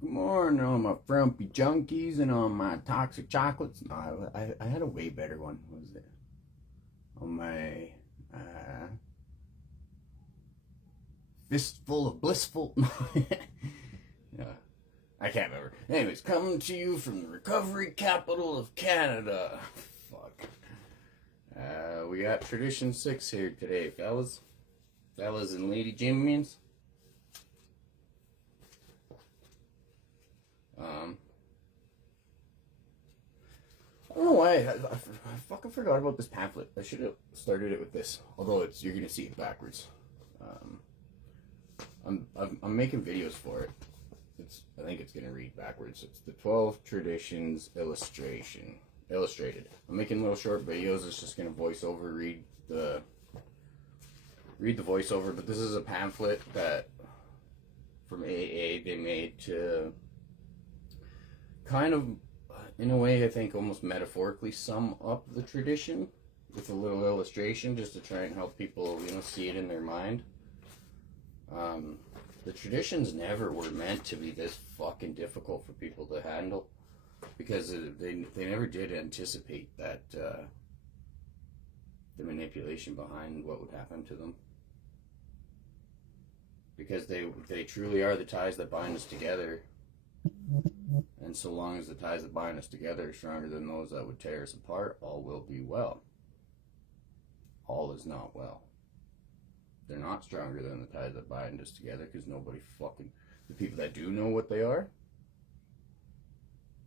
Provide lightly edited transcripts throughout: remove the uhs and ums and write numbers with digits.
Good morning, all my frumpy junkies and all my toxic chocolates. No, I had a way better one. What was it? On my fistful of blissful. Yeah, I can't remember. Anyways, coming to you from the recovery capital of Canada. Fuck. We got Tradition 6 here today, fellas. Fellas and Lady Jimmies. I don't know why. I fucking forgot about this pamphlet. I should have started it with this. Although you're gonna see it backwards. I'm making videos for it. I think it's gonna read backwards. It's the 12 Traditions illustrated. I'm making little short videos. It's just gonna read the voiceover. But this is a pamphlet that from AA they made to kind of, in a way, I think almost metaphorically sum up the tradition with a little illustration just to try and help people, see it in their mind. The traditions never were meant to be this fucking difficult for people to handle because they never did anticipate that the manipulation behind what would happen to them. Because they truly are the ties that bind us together. And so long as the ties that bind us together are stronger than those that would tear us apart, all will be well. All is not well. They're not stronger than the ties that bind us together because the people that do know what they are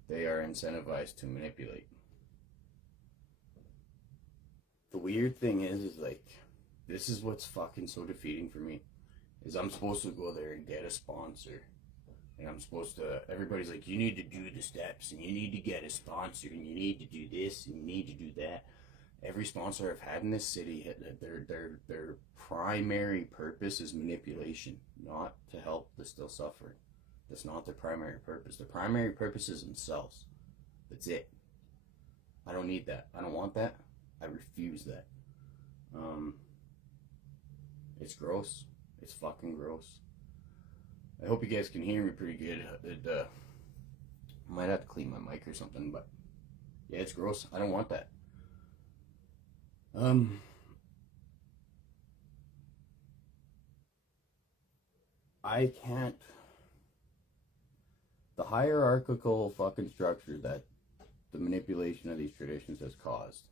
incentivized to manipulate. The weird thing is this is what's fucking so defeating for me, is I'm supposed to go there and get a sponsor. And I'm supposed to, everybody's like, you need to do the steps, and you need to get a sponsor, and you need to do this, and you need to do that. Every sponsor I've had in this city, their primary purpose is manipulation, not to help the still suffering. That's not their primary purpose. Their primary purpose is themselves. That's it. I don't need that. I don't want that. I refuse that. It's gross. It's fucking gross. I hope you guys can hear me pretty good. I might have to clean my mic or something, but yeah, it's gross. I don't want that. I can't. The hierarchical fucking structure that the manipulation of these traditions has caused.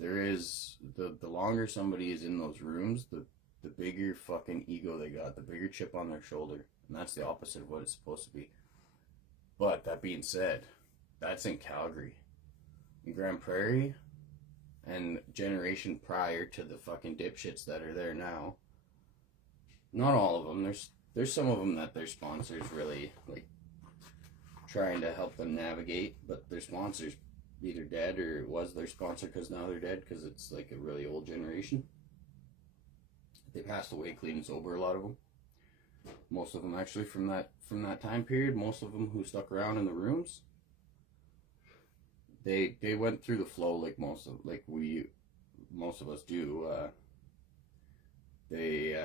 There is the longer somebody is in those rooms, the bigger fucking ego they got, the bigger chip on their shoulder. And that's the opposite of what it's supposed to be. But that being said, that's in Calgary. In Grand Prairie, and generation prior to the fucking dipshits that are there now. Not all of them. There's some of them that their sponsors really, trying to help them navigate. But their sponsors either dead or it was their sponsor because now they're dead because it's a really old generation. They passed away clean and sober, a lot of them. Most of them actually from that time period. Most of them who stuck around in the rooms, they went through the flow like most of us do. They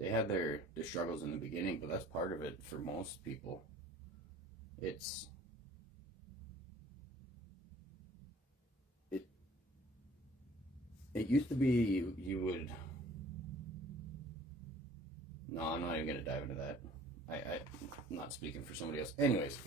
had their struggles in the beginning, but that's part of it for most people. It used to be you would. No, I'm not even gonna dive into that. I'm not speaking for somebody else. Anyways,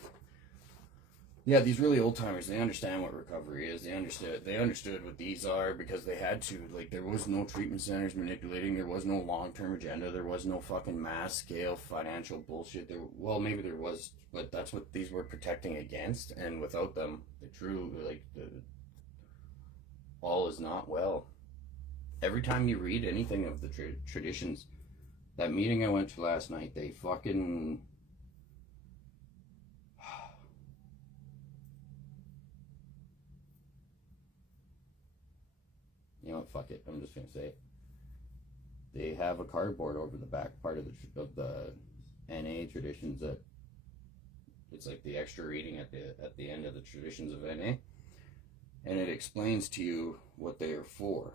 yeah, these really old timers, they understand what recovery is. They understood what these are because they had to. There was no treatment centers manipulating. There was no long-term agenda. There was no fucking mass scale financial bullshit. Maybe there was, but that's what these were protecting against. And without them, all is not well. Every time you read anything of the traditions, that meeting I went to last night, they fucking. You know what? Fuck it. I'm just gonna say it. They have a cardboard over the back part of the NA traditions that it's like the extra reading at the end of the traditions of NA, and it explains to you what they are for,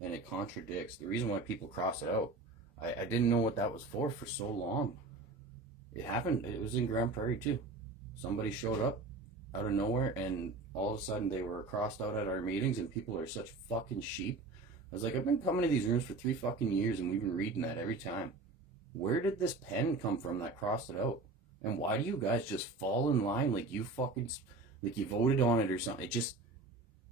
and it contradicts the reason why people cross it out. I didn't know what that was for so long. It happened. It was in Grand Prairie too. Somebody showed up out of nowhere, and all of a sudden they were crossed out at our meetings, and people are such fucking sheep. I was like, I've been coming to these rooms for 3 fucking years, and we've been reading that every time. Where did this pen come from that crossed it out? And why do you guys just fall in line like you fucking, like you voted on it or something? It just,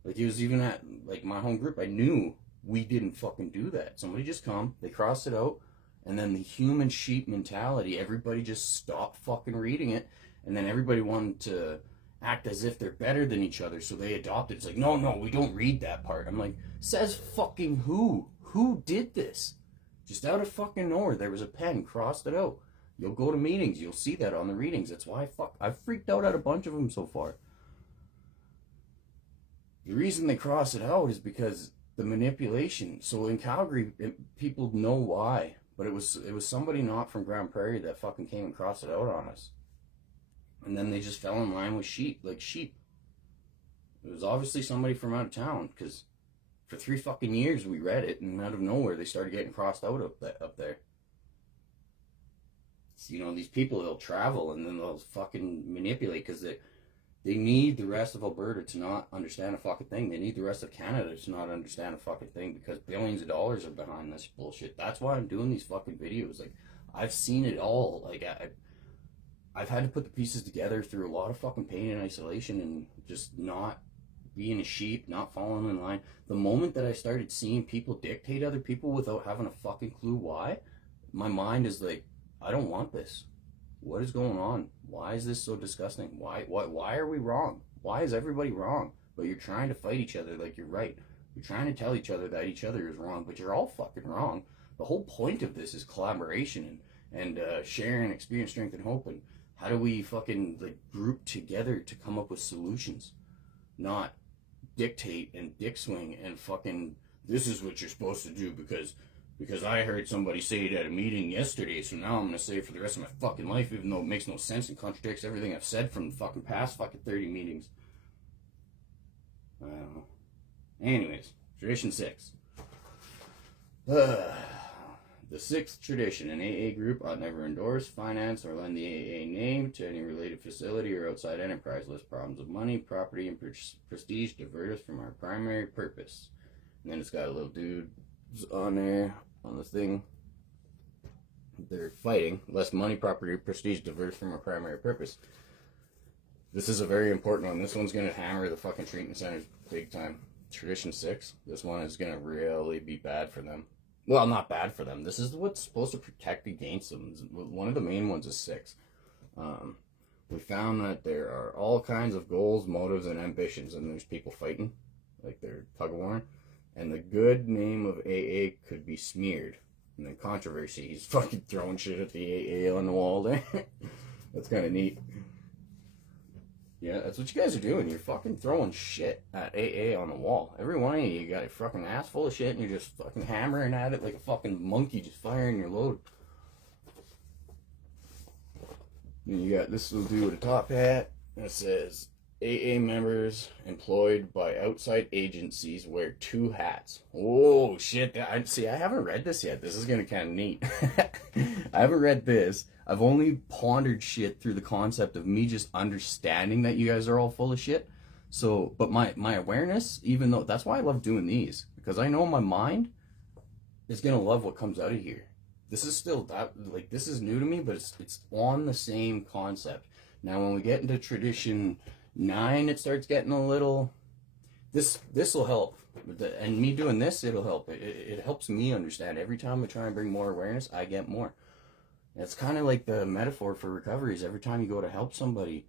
like it was even at, like my home group, I knew we didn't fucking do that. Somebody just come, they crossed it out, and then the human sheep mentality, everybody just stopped fucking reading it, and then everybody wanted to act as if they're better than each other, so they adopted. It's like, no, we don't read that part. I'm like, says fucking who? Who did this? Just out of fucking nowhere, there was a pen, crossed it out. You'll go to meetings, you'll see that on the readings. That's why I've freaked out at a bunch of them so far. The reason they cross it out is because the manipulation. So in Calgary, people know why, but it was somebody not from Grand Prairie that fucking came and crossed it out on us. And then they just fell in line with sheep, like sheep. It was obviously somebody from out of town, because for 3 fucking years we read it, and out of nowhere they started getting crossed out up there. So, you know, these people, they'll travel and then they'll fucking manipulate, because they need the rest of Alberta to not understand a fucking thing. They need the rest of Canada to not understand a fucking thing, because billions of dollars are behind this bullshit. That's why I'm doing these fucking videos. Like, I've seen it all. Like, I've had to put the pieces together through a lot of fucking pain and isolation, and just not being a sheep, not following in line. The moment that I started seeing people dictate other people without having a fucking clue why, my mind is like, I don't want this. What is going on? Why is this so disgusting? Why are we wrong? Why is everybody wrong? But you're trying to fight each other like you're right. You're trying to tell each other that each other is wrong, but you're all fucking wrong. The whole point of this is collaboration and sharing experience, strength, and hope. And how do we fucking like group together to come up with solutions? Not dictate and dick swing and fucking, this is what you're supposed to do because I heard somebody say it at a meeting yesterday, so now I'm gonna say it for the rest of my fucking life, even though it makes no sense and contradicts everything I've said from the fucking past fucking 30 meetings. I don't know. Anyways, tradition 6. The 6th tradition, an AA group ought never endorse, finance, or lend the AA name to any related facility or outside enterprise. List problems of money, property, and prestige divert us from our primary purpose. And then it's got a little dude on there, on the thing. They're fighting. Less money, property, or prestige divert us from our primary purpose. This is a very important one. This one's going to hammer the fucking treatment centers big time. Tradition 6. This one is going to really be bad for them. Well, not bad for them. This is what's supposed to protect against them. One of the main ones is 6. We found that there are all kinds of goals, motives, and ambitions, and there's people fighting, like they're tug-of-warring, and the good name of AA could be smeared. And then controversy, he's fucking throwing shit at the AA on the wall there. That's kind of neat. Yeah, that's what you guys are doing. You're fucking throwing shit at AA on the wall. Every one of you got a fucking ass full of shit, and you're just fucking hammering at it like a fucking monkey, just firing your load. And you got this little dude with a top hat that says, AA members employed by outside agencies wear 2 hats. Oh, shit. I haven't read this yet. This is going to kind of neat. I haven't read this. I've only pondered shit through the concept of me just understanding that you guys are all full of shit. So, but my awareness, even though, that's why I love doing these. Because I know my mind is going to love what comes out of here. This is still, like, this is new to me, but it's on the same concept. Now, when we get into tradition 9, it starts getting a little, this will help. And me doing this, it'll help. It helps me understand. Every time I try and bring more awareness, I get more. It's kind of like the metaphor for recovery is every time you go to help somebody,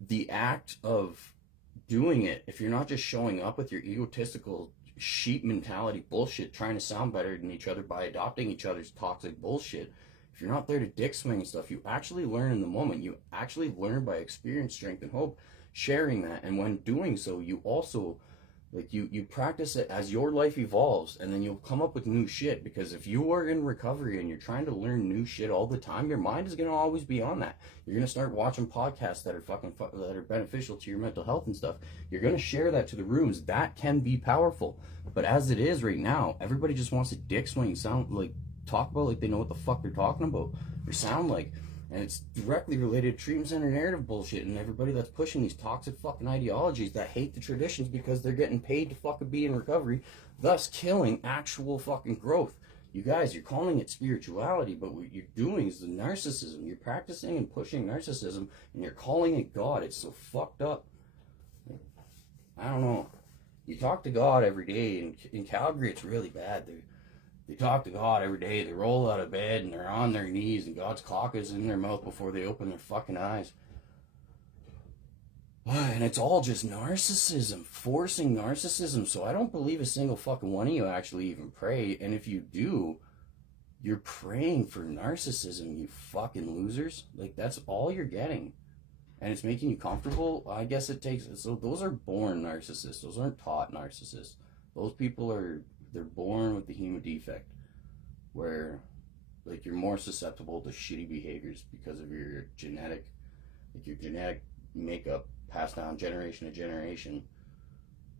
the act of doing it, if you're not just showing up with your egotistical sheep mentality bullshit, trying to sound better than each other by adopting each other's toxic bullshit, if you're not there to dick swing and stuff, you actually learn in the moment. You actually learn by experience, strength, and hope, sharing that. And when doing so, you also, like, you practice it as your life evolves, and then you'll come up with new shit. Because if you are in recovery and you're trying to learn new shit all the time, your mind is going to always be on that. You're going to start watching podcasts that are beneficial to your mental health and stuff. You're going to share that to the rooms. That can be powerful. But as it is right now, everybody just wants to dick swing, sound like talk about like they know what the fuck they're talking about, or sound like. And it's directly related to treatment center narrative bullshit and everybody that's pushing these toxic fucking ideologies that hate the traditions because they're getting paid to fucking be in recovery, thus killing actual fucking growth. You guys, you're calling it spirituality, but what you're doing is the narcissism. You're practicing and pushing narcissism, and you're calling it God. It's so fucked up. I don't know. You talk to God every day, and in Calgary it's really bad. They talk to God every day. They roll out of bed and they're on their knees and God's cock is in their mouth before they open their fucking eyes. And it's all just narcissism, forcing narcissism. So I don't believe a single fucking one of you actually even pray. And if you do, you're praying for narcissism, you fucking losers. Like, that's all you're getting. And it's making you comfortable. I guess it takes... So those are born narcissists. Those aren't taught narcissists. Those people are... They're born with the human defect, where, like, you're more susceptible to shitty behaviors because of your genetic makeup passed down generation to generation.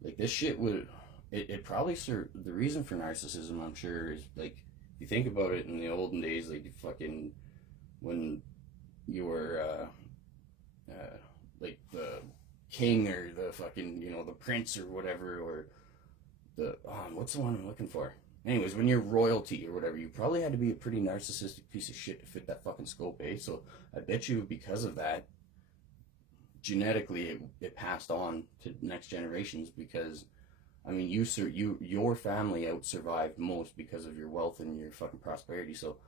Like, this shit would, it probably serve, the reason for narcissism, I'm sure, is, like, if you think about it in the olden days, like, fucking, when you were, like, the king or the fucking, you know, the prince or whatever, or the, what's the one I'm looking for? Anyways, when you're royalty or whatever, you probably had to be a pretty narcissistic piece of shit to fit that fucking scope, eh? So I bet you because of that, genetically it passed on to next generations because, I mean, your family out-survived most because of your wealth and your fucking prosperity. So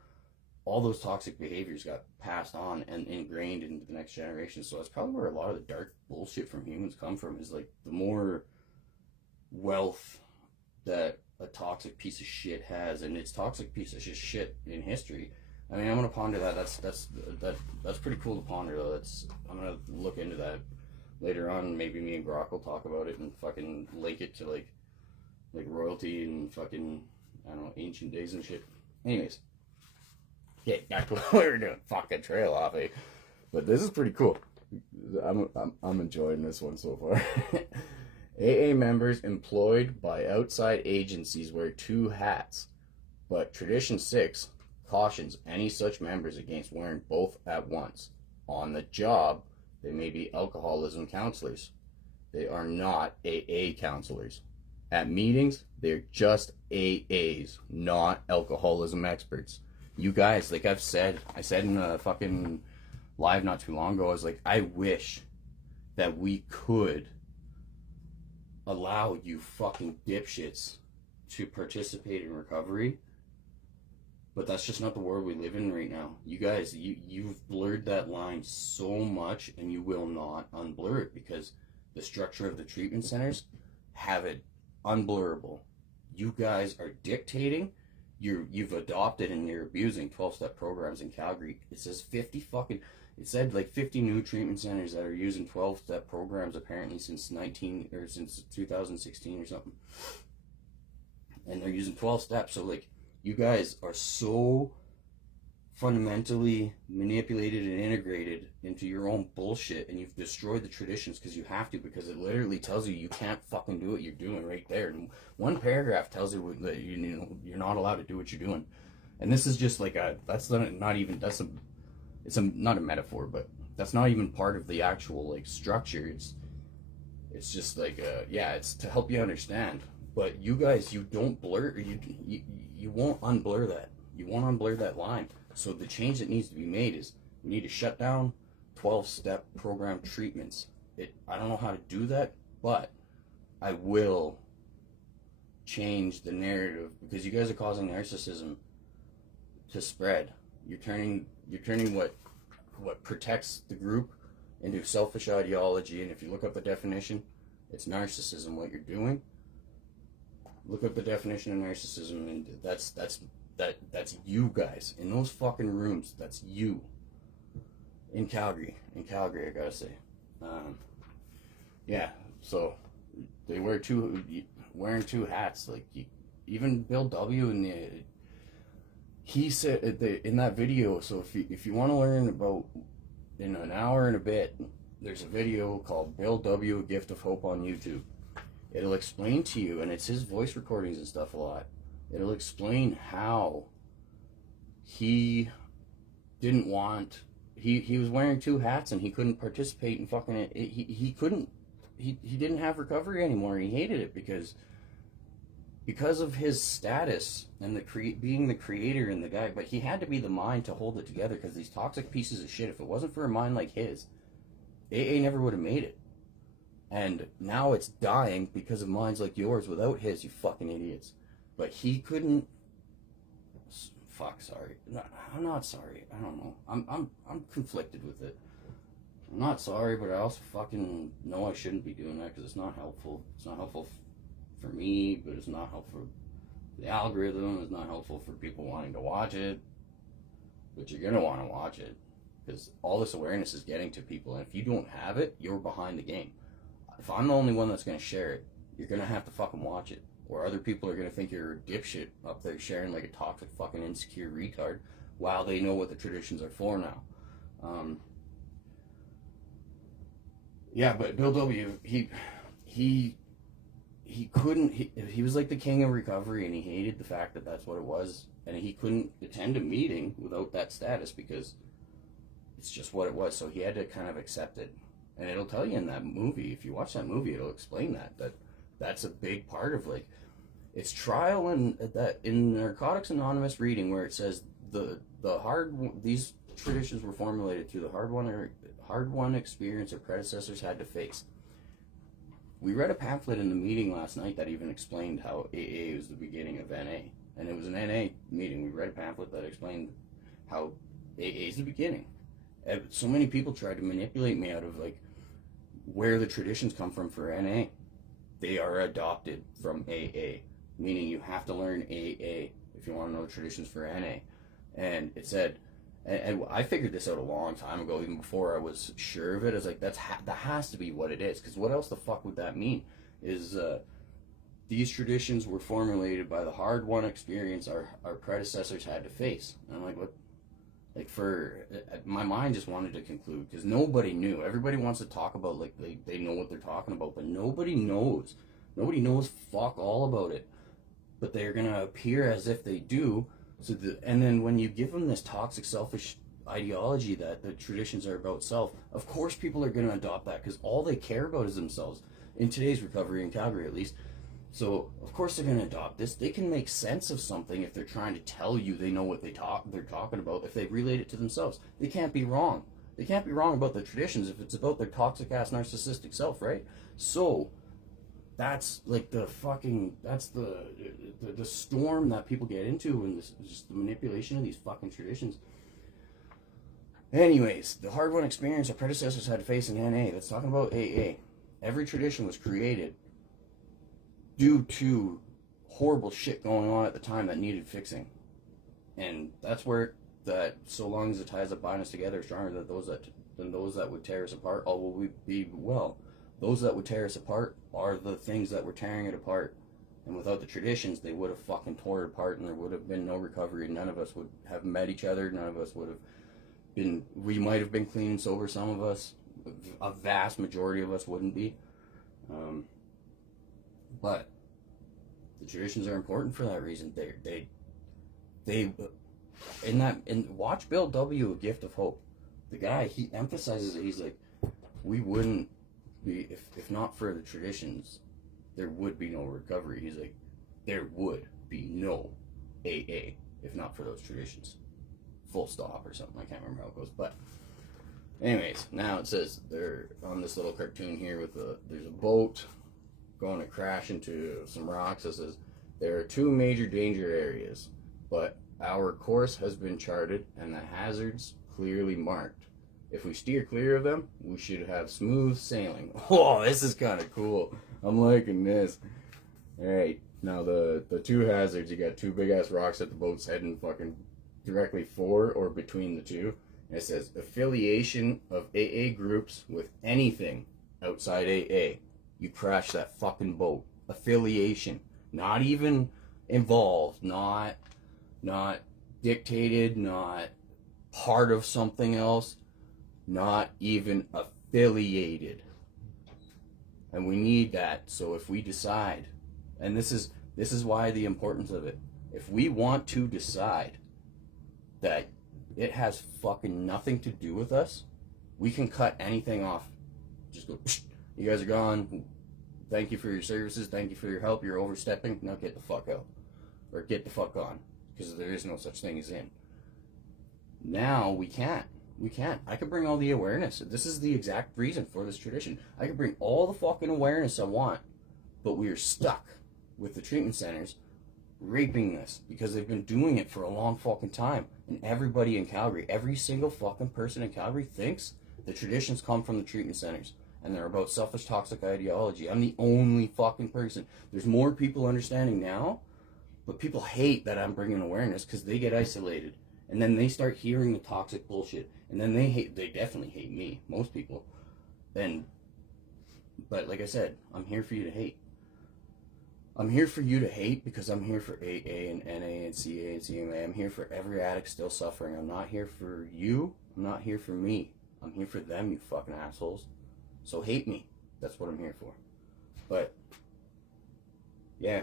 all those toxic behaviors got passed on and ingrained into the next generation. So that's probably where a lot of the dark bullshit from humans come from, is like the more wealth that a toxic piece of shit has, and it's toxic piece of shit in history. I mean, I'm gonna ponder that. That's pretty cool to ponder, though. I'm gonna look into that later on. Maybe me and Brock will talk about it and fucking link it to like royalty and fucking, I don't know, ancient days and shit. Anyways, yeah, back to what we were doing. Fucking trail off, eh? But this is pretty cool. I'm enjoying this one so far. AA members employed by outside agencies wear two hats, but Tradition 6 cautions any such members against wearing both at once. On the job, they may be alcoholism counselors. They are not AA counselors. At meetings, they're just AAs, not alcoholism experts. You guys, like I said in a fucking live not too long ago, I was like, I wish that we could allow you fucking dipshits to participate in recovery, but that's just not the world we live in right now. You guys, you've blurred that line so much, and you will not unblur it because the structure of the treatment centers have it unblurrable. You guys are dictating. You've adopted and you're abusing 12-step programs in Calgary. It says 50 new treatment centers that are using 12-step programs apparently since 2016 or something. And they're using 12 steps. So like, you guys are so fundamentally manipulated and integrated into your own bullshit, and you've destroyed the traditions because you have to, because it literally tells you can't fucking do what you're doing right there. And one paragraph tells you that you're not allowed to do what you're doing. And this is just like it's not a metaphor, but that's not even part of the actual like structure. It's just like it's to help you understand. But you guys, you don't blur, you won't unblur that. You won't unblur that line. So the change that needs to be made is we need to shut down 12-step program treatments. I don't know how to do that, but I will change the narrative, because you guys are causing narcissism to spread. You're turning what protects the group into selfish ideology, and if you look up the definition, it's narcissism what you're doing. Look up the definition of narcissism, and that's you guys in those fucking rooms. That's you in Calgary, I gotta say. So they wearing two hats. Like, even Bill W. He said in that video. So if you want to learn about, in an hour and a bit, there's a video called Bill W. A Gift of Hope on YouTube. It'll explain to you, and it's his voice recordings and stuff a lot. It'll explain how he didn't want, he was wearing two hats and he couldn't participate in fucking it. He couldn't, he didn't have recovery anymore. He hated it because of his status and being the creator and the guy. But he had to be the mind to hold it together, because these toxic pieces of shit, if it wasn't for a mind like his, AA never would have made it. And now it's dying because of minds like yours without his, you fucking idiots. But he couldn't. Fuck, sorry. No, I'm not sorry. I don't know. I'm conflicted with it. I'm not sorry, but I also fucking know I shouldn't be doing that, because it's not helpful. It's not helpful for me, but it's not helpful for the algorithm. It's not helpful for people wanting to watch it. But you're gonna want to watch it, because all this awareness is getting to people, and if you don't have it, you're behind the game. If I'm the only one that's gonna share it, you're gonna have to fucking watch it, or other people are gonna think you're a dipshit up there sharing like a toxic fucking insecure retard, while they know what the traditions are for now. Yeah, but Bill W, he couldn't, he was like the king of recovery, and he hated the fact that that's what it was, and he couldn't attend a meeting without that status, because it's just what it was. So he had to kind of accept it. And it'll tell you in that movie, if you watch that movie, it'll explain that's a big part of, like, it's trial, and that in Narcotics Anonymous reading, where it says these traditions were formulated through the hard won experience their predecessors had to face. We read a pamphlet in the meeting last night that even explained how AA was the beginning of NA, and it was an NA meeting. We read a pamphlet that explained how AA is the beginning. And so many people tried to manipulate me out of, like, where the traditions come from for NA. They are adopted from AA, meaning you have to learn AA if you want to know the traditions for NA. And it said, and I figured this out a long time ago, even before I was sure of it. I was like, that has to be what it is, because what else the fuck would that mean? Is these traditions were formulated by the hard-won experience our predecessors had to face. And I'm like, what? Like, my mind just wanted to conclude, because nobody knew. Everybody wants to talk about, like, they know what they're talking about, but nobody knows. Nobody knows fuck all about it. But they're going to appear as if they do. And then when you give them this toxic, selfish ideology that the traditions are about self, of course people are going to adopt that, because all they care about is themselves. In today's recovery, in Calgary at least. So, of course they're going to adopt this. They can make sense of something if they're trying to tell you they know what they're talking about, if they relate it to themselves. They can't be wrong. They can't be wrong about the traditions if it's about their toxic-ass narcissistic self, right? So, that's like the fucking, that's the storm that people get into, and this just the manipulation of these fucking traditions. Anyways, the hard-won experience our predecessors had to face in NA. That's talking about AA. Every tradition was created due to horrible shit going on at the time that needed fixing. And that's where that so long as the ties that bind us together are stronger than those that would tear us apart, all will we be well. Those that would tear us apart are the things that were tearing it apart. And without the traditions, they would have fucking tore it apart, and there would have been no recovery. None of us would have met each other. None of us would have been, we might have been clean and sober, some of us. A vast majority of us wouldn't be. But the traditions are important for that reason. And watch Bill W, A Gift of Hope. The guy, he emphasizes it. He's like, we wouldn't be, if not for the traditions, there would be no recovery. He's like, there would be no AA if not for those traditions. Full stop or something. I can't remember how it goes. But anyways, now it says they're on this little cartoon here with there's a boat going to crash into some rocks. It says there are two major danger areas, but our course has been charted and the hazards clearly marked. If we steer clear of them, we should have smooth sailing. Oh, this is kind of cool. I'm liking this. Alright, now the two hazards, you got two big ass rocks that the boat's heading fucking directly for or between the two. And it says affiliation of AA groups with anything outside AA. You crash that fucking boat. Affiliation. Not even involved, not dictated, not part of something else, not even affiliated. And we need that. So if we decide, and this is why the importance of it, if we want to decide that it has fucking nothing to do with us, we can cut anything off. Just go, you guys are gone. Thank you for your services. Thank you for your help. You're overstepping. Now get the fuck out. Or get the fuck on. Because there is no such thing as in. Now we can't. We can't. I could bring all the awareness. This is the exact reason for this tradition. I could bring all the fucking awareness I want. But we are stuck with the treatment centers raping this. Because they've been doing it for a long fucking time. And everybody in Calgary, every single fucking person in Calgary thinks the traditions come from the treatment centers. And they're about selfish, toxic ideology. I'm the only fucking person. There's more people understanding now, but people hate that I'm bringing awareness because they get isolated. And then they start hearing the toxic bullshit. And then they definitely hate me, most people. But like I said, I'm here for you to hate. I'm here for you to hate because I'm here for AA and NA and CA and CMA. I'm here for every addict still suffering. I'm not here for you. I'm not here for me. I'm here for them, you fucking assholes. So hate me. That's what I'm here for. But, yeah.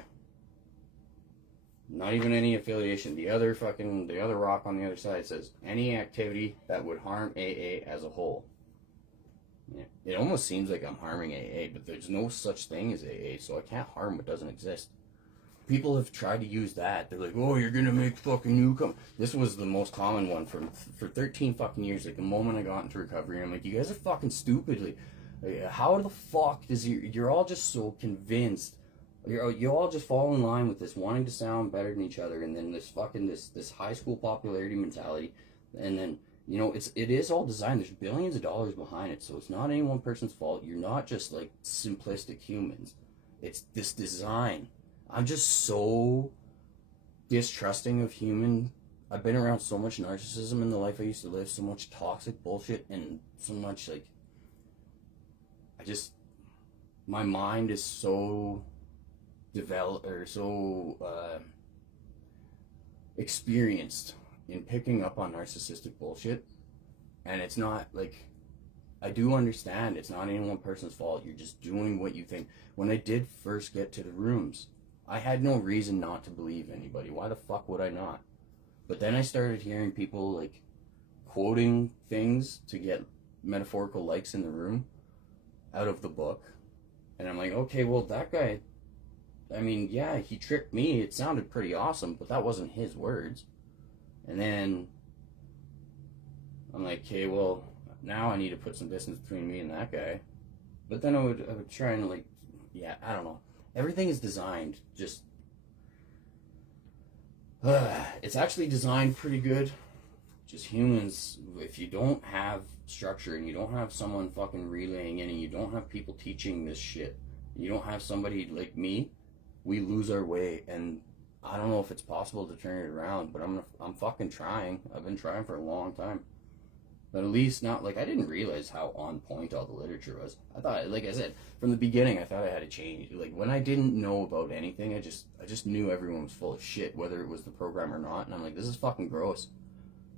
Not even any affiliation. The other rock on the other side says, any activity that would harm AA as a whole. Yeah. It almost seems like I'm harming AA, but there's no such thing as AA, so I can't harm what doesn't exist. People have tried to use that. They're like, oh, you're gonna make fucking newcomers. This was the most common one for 13 fucking years. Like, the moment I got into recovery, I'm like, you guys are fucking stupid. How the fuck does you're all just so convinced, you all just fall in line with this wanting to sound better than each other, and then this fucking this high school popularity mentality, and then it is all designed. There's billions of dollars behind it, so it's not any one person's fault. You're not just like simplistic humans. It's this design. I'm just so distrusting of human. I've been around so much narcissism in the life I used to live, so much toxic bullshit, and so much like. My mind is so developed or so experienced in picking up on narcissistic bullshit, and it's not like, I do understand it's not any one person's fault. You're just doing what you think. When I did first get to the rooms, I had no reason not to believe anybody. Why the fuck would I not? But then I started hearing people like quoting things to get metaphorical likes in the room out of the book, and I'm like, okay, well, that guy, I mean, yeah, he tricked me. It sounded pretty awesome, but that wasn't his words. And then I'm like, okay, well, now I need to put some distance between me and that guy. But then I would try and like, yeah, I don't know. Everything is designed just, it's actually designed pretty good. Just humans, if you don't have structure and you don't have someone fucking relaying in, and you don't have people teaching this shit, you don't have somebody like me, we lose our way. And I don't know if it's possible to turn it around, but I'm fucking trying. I've been trying for a long time. But at least not, like, I didn't realize how on point all the literature was. I thought, like I said, from the beginning, I thought I had to change. Like, when I didn't know about anything, I just knew everyone was full of shit, whether it was the program or not. And I'm like, this is fucking gross.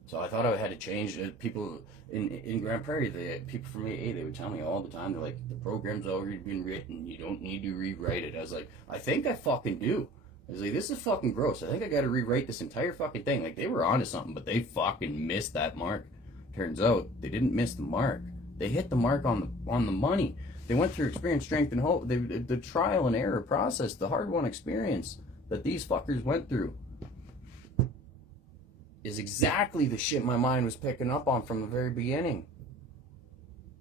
So I thought I had to change. People in Grand Prairie, people from AA, they would tell me all the time, they're like, the program's already been written, you don't need to rewrite it. I was like, I think I fucking do. I was like, this is fucking gross. I think I gotta rewrite this entire fucking thing. Like, they were onto something, but they fucking missed that mark. Turns out, they didn't miss the mark. They hit the mark on the money. They went through experience, strength, and hope. The trial and error process, the hard-won experience that these fuckers went through, is exactly the shit my mind was picking up on from the very beginning.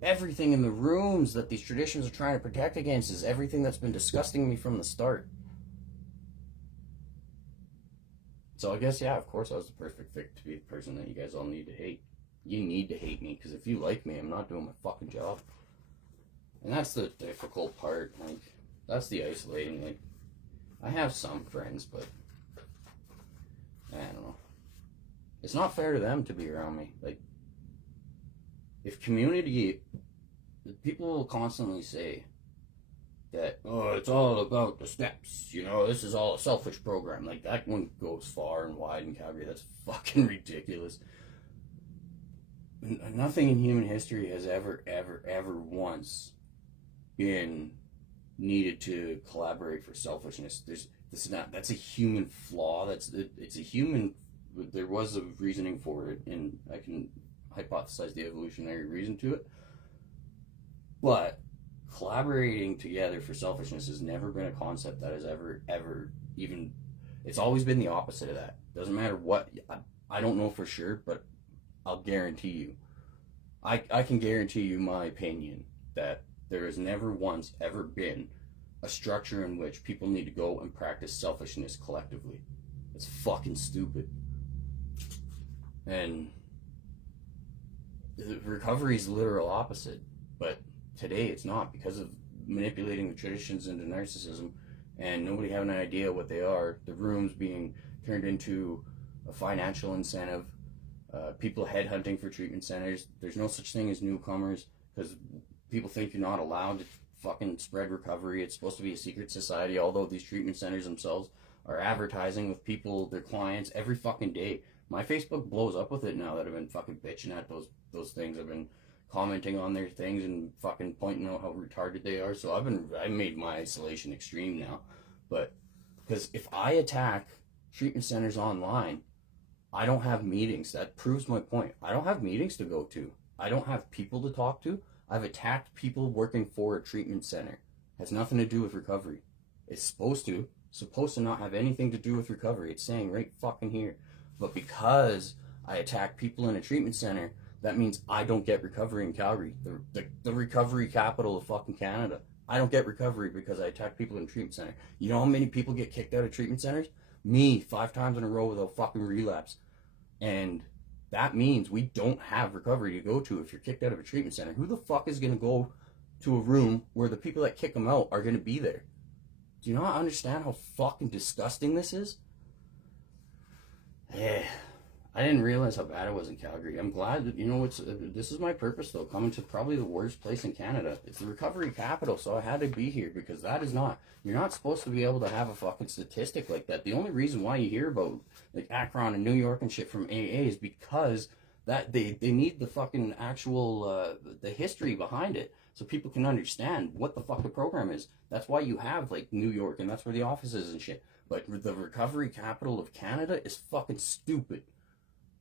Everything in the rooms that these traditions are trying to protect against is everything that's been disgusting me from the start. So I guess, yeah, of course I was the perfect fit to be the person that you guys all need to hate. You need to hate me, because if you like me, I'm not doing my fucking job. And that's the difficult part. Like, that's the isolating. Like, I have some friends, but I don't know. It's not fair to them to be around me. Like, if community, people will constantly say that, oh, it's all about the steps, this is all a selfish program. Like, that one goes far and wide in Calgary. That's fucking ridiculous. Nothing in human history has ever once been needed to collaborate for selfishness. That's a human flaw. It's a human there was a reasoning for it, and I can hypothesize the evolutionary reason to it. But collaborating together for selfishness has never been a concept that has ever even. It's always been the opposite of that. Doesn't matter what. I don't know for sure, but I'll guarantee you. I can guarantee you my opinion that there has never once ever been a structure in which people need to go and practice selfishness collectively. It's fucking stupid. And recovery is the literal opposite, but today it's not, because of manipulating the traditions into narcissism and nobody having an idea what they are, the rooms being turned into a financial incentive, people headhunting for treatment centers. There's no such thing as newcomers because people think you're not allowed to fucking spread recovery. It's supposed to be a secret society, although these treatment centers themselves are advertising with people, their clients, every fucking day. My Facebook blows up with it now that I've been fucking bitching at those things. I've been commenting on their things and fucking pointing out how retarded they are. So I made my isolation extreme now. But because if I attack treatment centers online, I don't have meetings. That proves my point. I don't have meetings to go to. I don't have people to talk to. I've attacked people working for a treatment center. Has nothing to do with recovery. It's supposed to not have anything to do with recovery. It's saying right fucking here. But because I attack people in a treatment center, that means I don't get recovery in Calgary, the recovery capital of fucking Canada. I don't get recovery because I attack people in a treatment center. You know how many people get kicked out of treatment centers? Me, 5 times in a row without fucking relapse. And that means we don't have recovery to go to if you're kicked out of a treatment center. Who the fuck is going to go to a room where the people that kick them out are going to be there? Do you not understand how fucking disgusting this is? Yeah, I didn't realize how bad it was in Calgary. I'm glad that, this is my purpose though, coming to probably the worst place in Canada. It's the recovery capital, so I had to be here because you're not supposed to be able to have a fucking statistic like that. The only reason why you hear about like Akron and New York and shit from AA is because that they need the fucking actual, the history behind it so people can understand what the fuck the program is. That's why you have like New York and that's where the office is and shit. But the recovery capital of Canada is fucking stupid.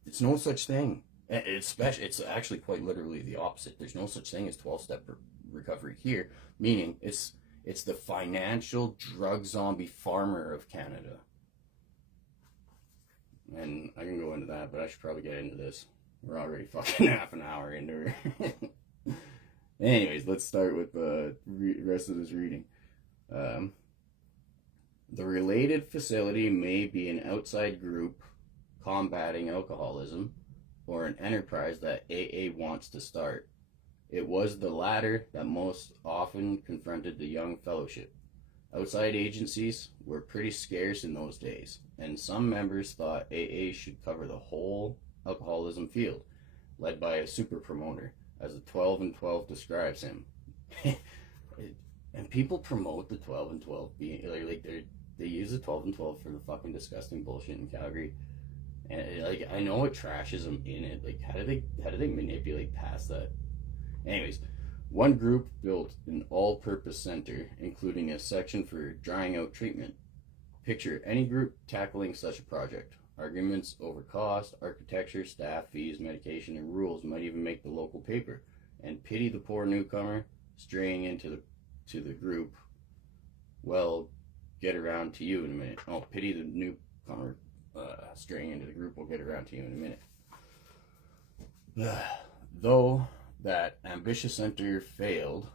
It's no such thing. It's actually quite literally the opposite. There's no such thing as 12-step recovery here, meaning it's the financial drug zombie farmer of Canada. And I can go into that, but I should probably get into this. We're already fucking half an hour into it. Anyways, let's start with the rest of this reading. The related facility may be an outside group combating alcoholism or an enterprise that AA wants to start. It was the latter that most often confronted the young fellowship. Outside agencies were pretty scarce in those days, and some members thought AA should cover the whole alcoholism field, led by a super promoter, as the 12 and 12 describes him. And people promote the 12 and 12 being like they use the 12 and 12 for the fucking disgusting bullshit in Calgary. And like I know it trashes them in it. Like how do they manipulate past that? Anyways, one group built an all-purpose center, including a section for drying out treatment. Picture any group tackling such a project. Arguments over cost, architecture, staff, fees, medication, and rules might even make the local paper. And pity the poor newcomer straying into the group. Well, get around to you in a minute. Oh, pity the newcomer straying into the group. We'll get around to you in a minute. Though that ambitious center failed,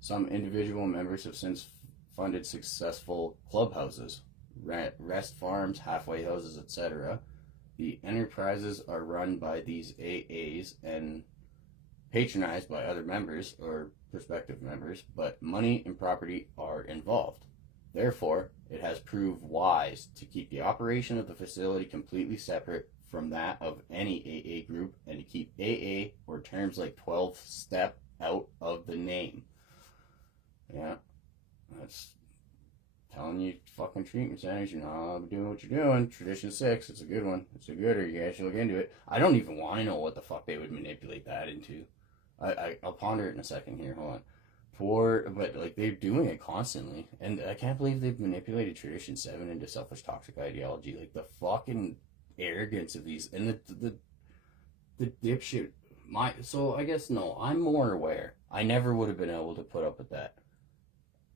some individual members have since funded successful clubhouses, rest farms, halfway houses, etc. The enterprises are run by these AAs and patronized by other members or prospective members, but money and property are involved. Therefore, it has proved wise to keep the operation of the facility completely separate from that of any AA group and to keep AA or terms like 12-step out of the name. Yeah, that's telling you fucking treatment centers, you're not allowed to be doing what you're doing. Tradition 6, it's a good one. It's a gooder. You guys should look into it. I don't even want to know what the fuck they would manipulate that into. I'll ponder it in a second here. Hold on. But like they're doing it constantly, and I can't believe they've manipulated Tradition 7 into selfish toxic ideology. Like the fucking arrogance of these, and the dipshit. So I guess no, I'm more aware. I never would have been able to put up with that.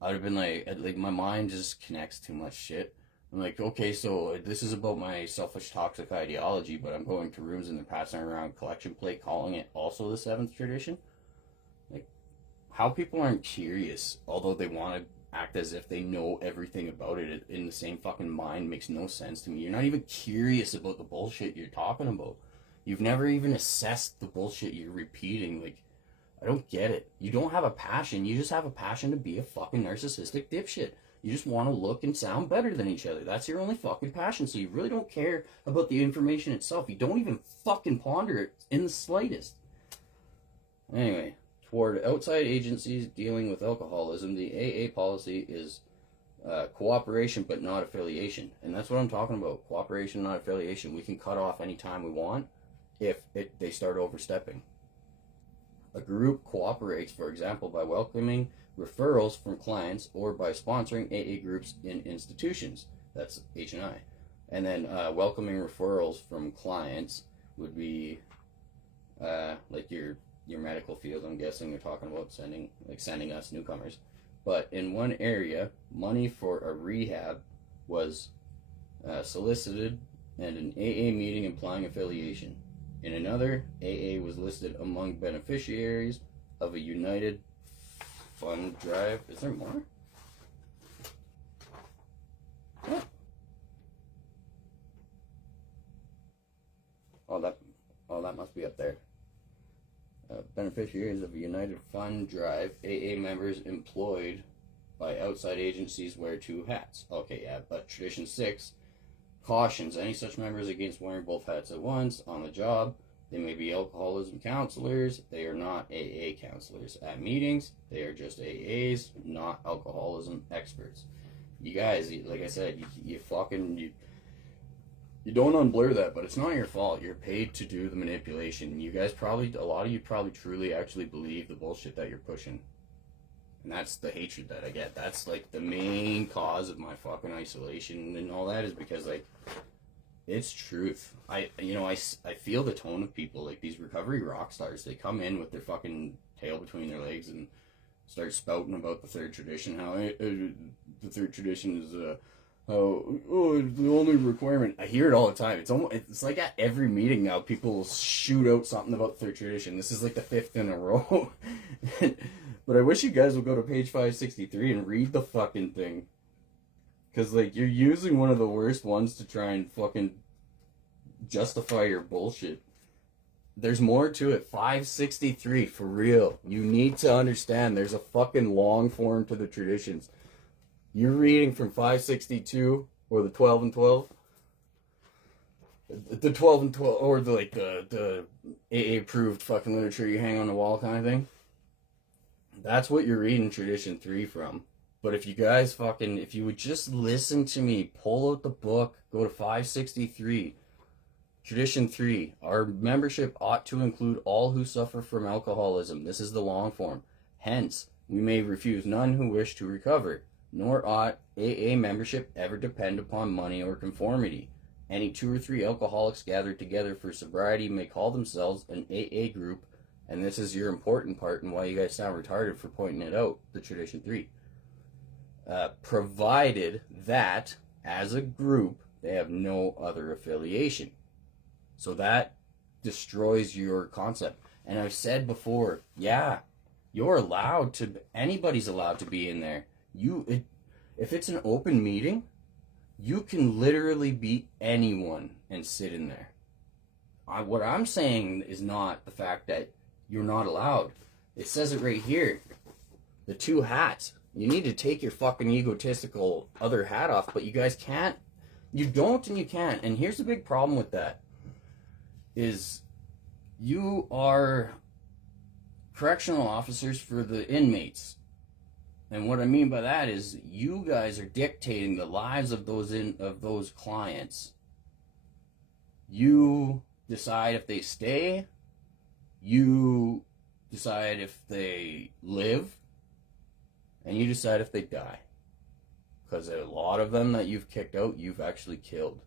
I'd have been like my mind just connects too much shit. I'm like, okay, so this is about my selfish, toxic ideology, but I'm going to rooms and they're passing around collection plate, calling it also the seventh tradition. Like, how people aren't curious, although they want to act as if they know everything about it in the same fucking mind, makes no sense to me. You're not even curious about the bullshit you're talking about. You've never even assessed the bullshit you're repeating. Like, I don't get it. You don't have a passion. You just have a passion to be a fucking narcissistic dipshit. You just want to look and sound better than each other. That's your only fucking passion. So you really don't care about the information itself. You don't even fucking ponder it in the slightest. Anyway, toward outside agencies dealing with alcoholism, the AA policy is cooperation but not affiliation. And that's what I'm talking about. Cooperation, not affiliation. We can cut off anytime we want if they start overstepping. A group cooperates, for example, by welcoming referrals from clients or by sponsoring AA groups in institutions. That's H&I. And then welcoming referrals from clients would be like your medical field. I'm guessing they're talking about sending us newcomers. But in one area, money for a rehab was solicited and an AA meeting implying affiliation. In another, AA was listed among beneficiaries of a United Fund drive. Is there more? What? Oh, that must be up there. Beneficiaries of a United Fund drive, AA members employed by outside agencies wear two hats. Okay, yeah, but Tradition 6 cautions any such members against wearing both hats at once on the job. They may be alcoholism counselors. They are not AA counselors. At meetings, they are just AAs, not alcoholism experts. You guys, like I said, you don't unblur that, but it's not your fault. You're paid to do the manipulation. You guys a lot of you probably truly actually believe the bullshit that you're pushing. And that's the hatred that I get. That's like the main cause of my fucking isolation and all that, is because like it's truth. I feel the tone of people, like these recovery rock stars. They come in with their fucking tail between their legs and start spouting about the third tradition. How the third tradition is the only requirement. I hear it all the time. It's like at every meeting now, people shoot out something about third tradition. This is like the 5th in a row. But I wish you guys would go to page 563 and read the fucking thing. Because, like, you're using one of the worst ones to try and fucking justify your bullshit. There's more to it. 563, for real. You need to understand there's a fucking long form to the traditions. You're reading from 562, or the 12 and 12. The 12 and 12, or the AA approved fucking literature you hang on the wall kind of thing. That's what you're reading Tradition 3 from. But if you guys if you would just listen to me, pull out the book, go to 563. Tradition 3, our membership ought to include all who suffer from alcoholism. This is the long form. Hence, we may refuse none who wish to recover, nor ought AA membership ever depend upon money or conformity. Any 2 or 3 alcoholics gathered together for sobriety may call themselves an AA group, and this is your important part and why you guys sound retarded for pointing it out, the Tradition 3. Provided that, as a group, they have no other affiliation. So that destroys your concept. And I've said before, yeah, anybody's allowed to be in there. If it's an open meeting, you can literally be anyone and sit in there. What I'm saying is not the fact that you're not allowed. It says it right here. The 2 hats. You need to take your fucking egotistical other hat off, but you guys can't. You don't and you can't. And here's the big problem with that. Is you are correctional officers for the inmates. And what I mean by that is you guys are dictating the lives of those clients. You decide if they stay. You decide if they live. And you decide if they die. Because a lot of them that you've kicked out, you've actually killed.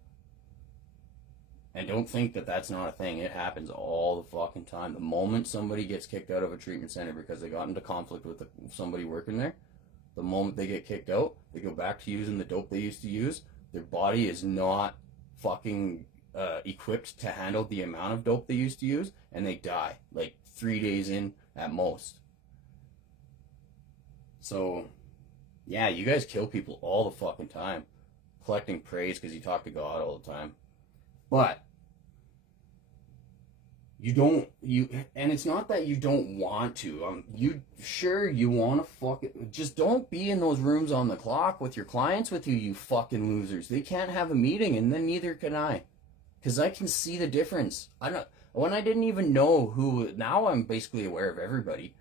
And don't think that that's not a thing. It happens all the fucking time. The moment somebody gets kicked out of a treatment center because they got into conflict with somebody working there, the moment they get kicked out, they go back to using the dope they used to use. Their body is not fucking equipped to handle the amount of dope they used to use, and they die like 3 days in at most. So, yeah, you guys kill people all the fucking time, collecting praise because you talk to God all the time. But and it's not that you don't want to. You want to just don't be in those rooms on the clock with your clients with you fucking losers. They can't have a meeting, and then neither can I, because I can see the difference. When I didn't even know who. Now I'm basically aware of everybody.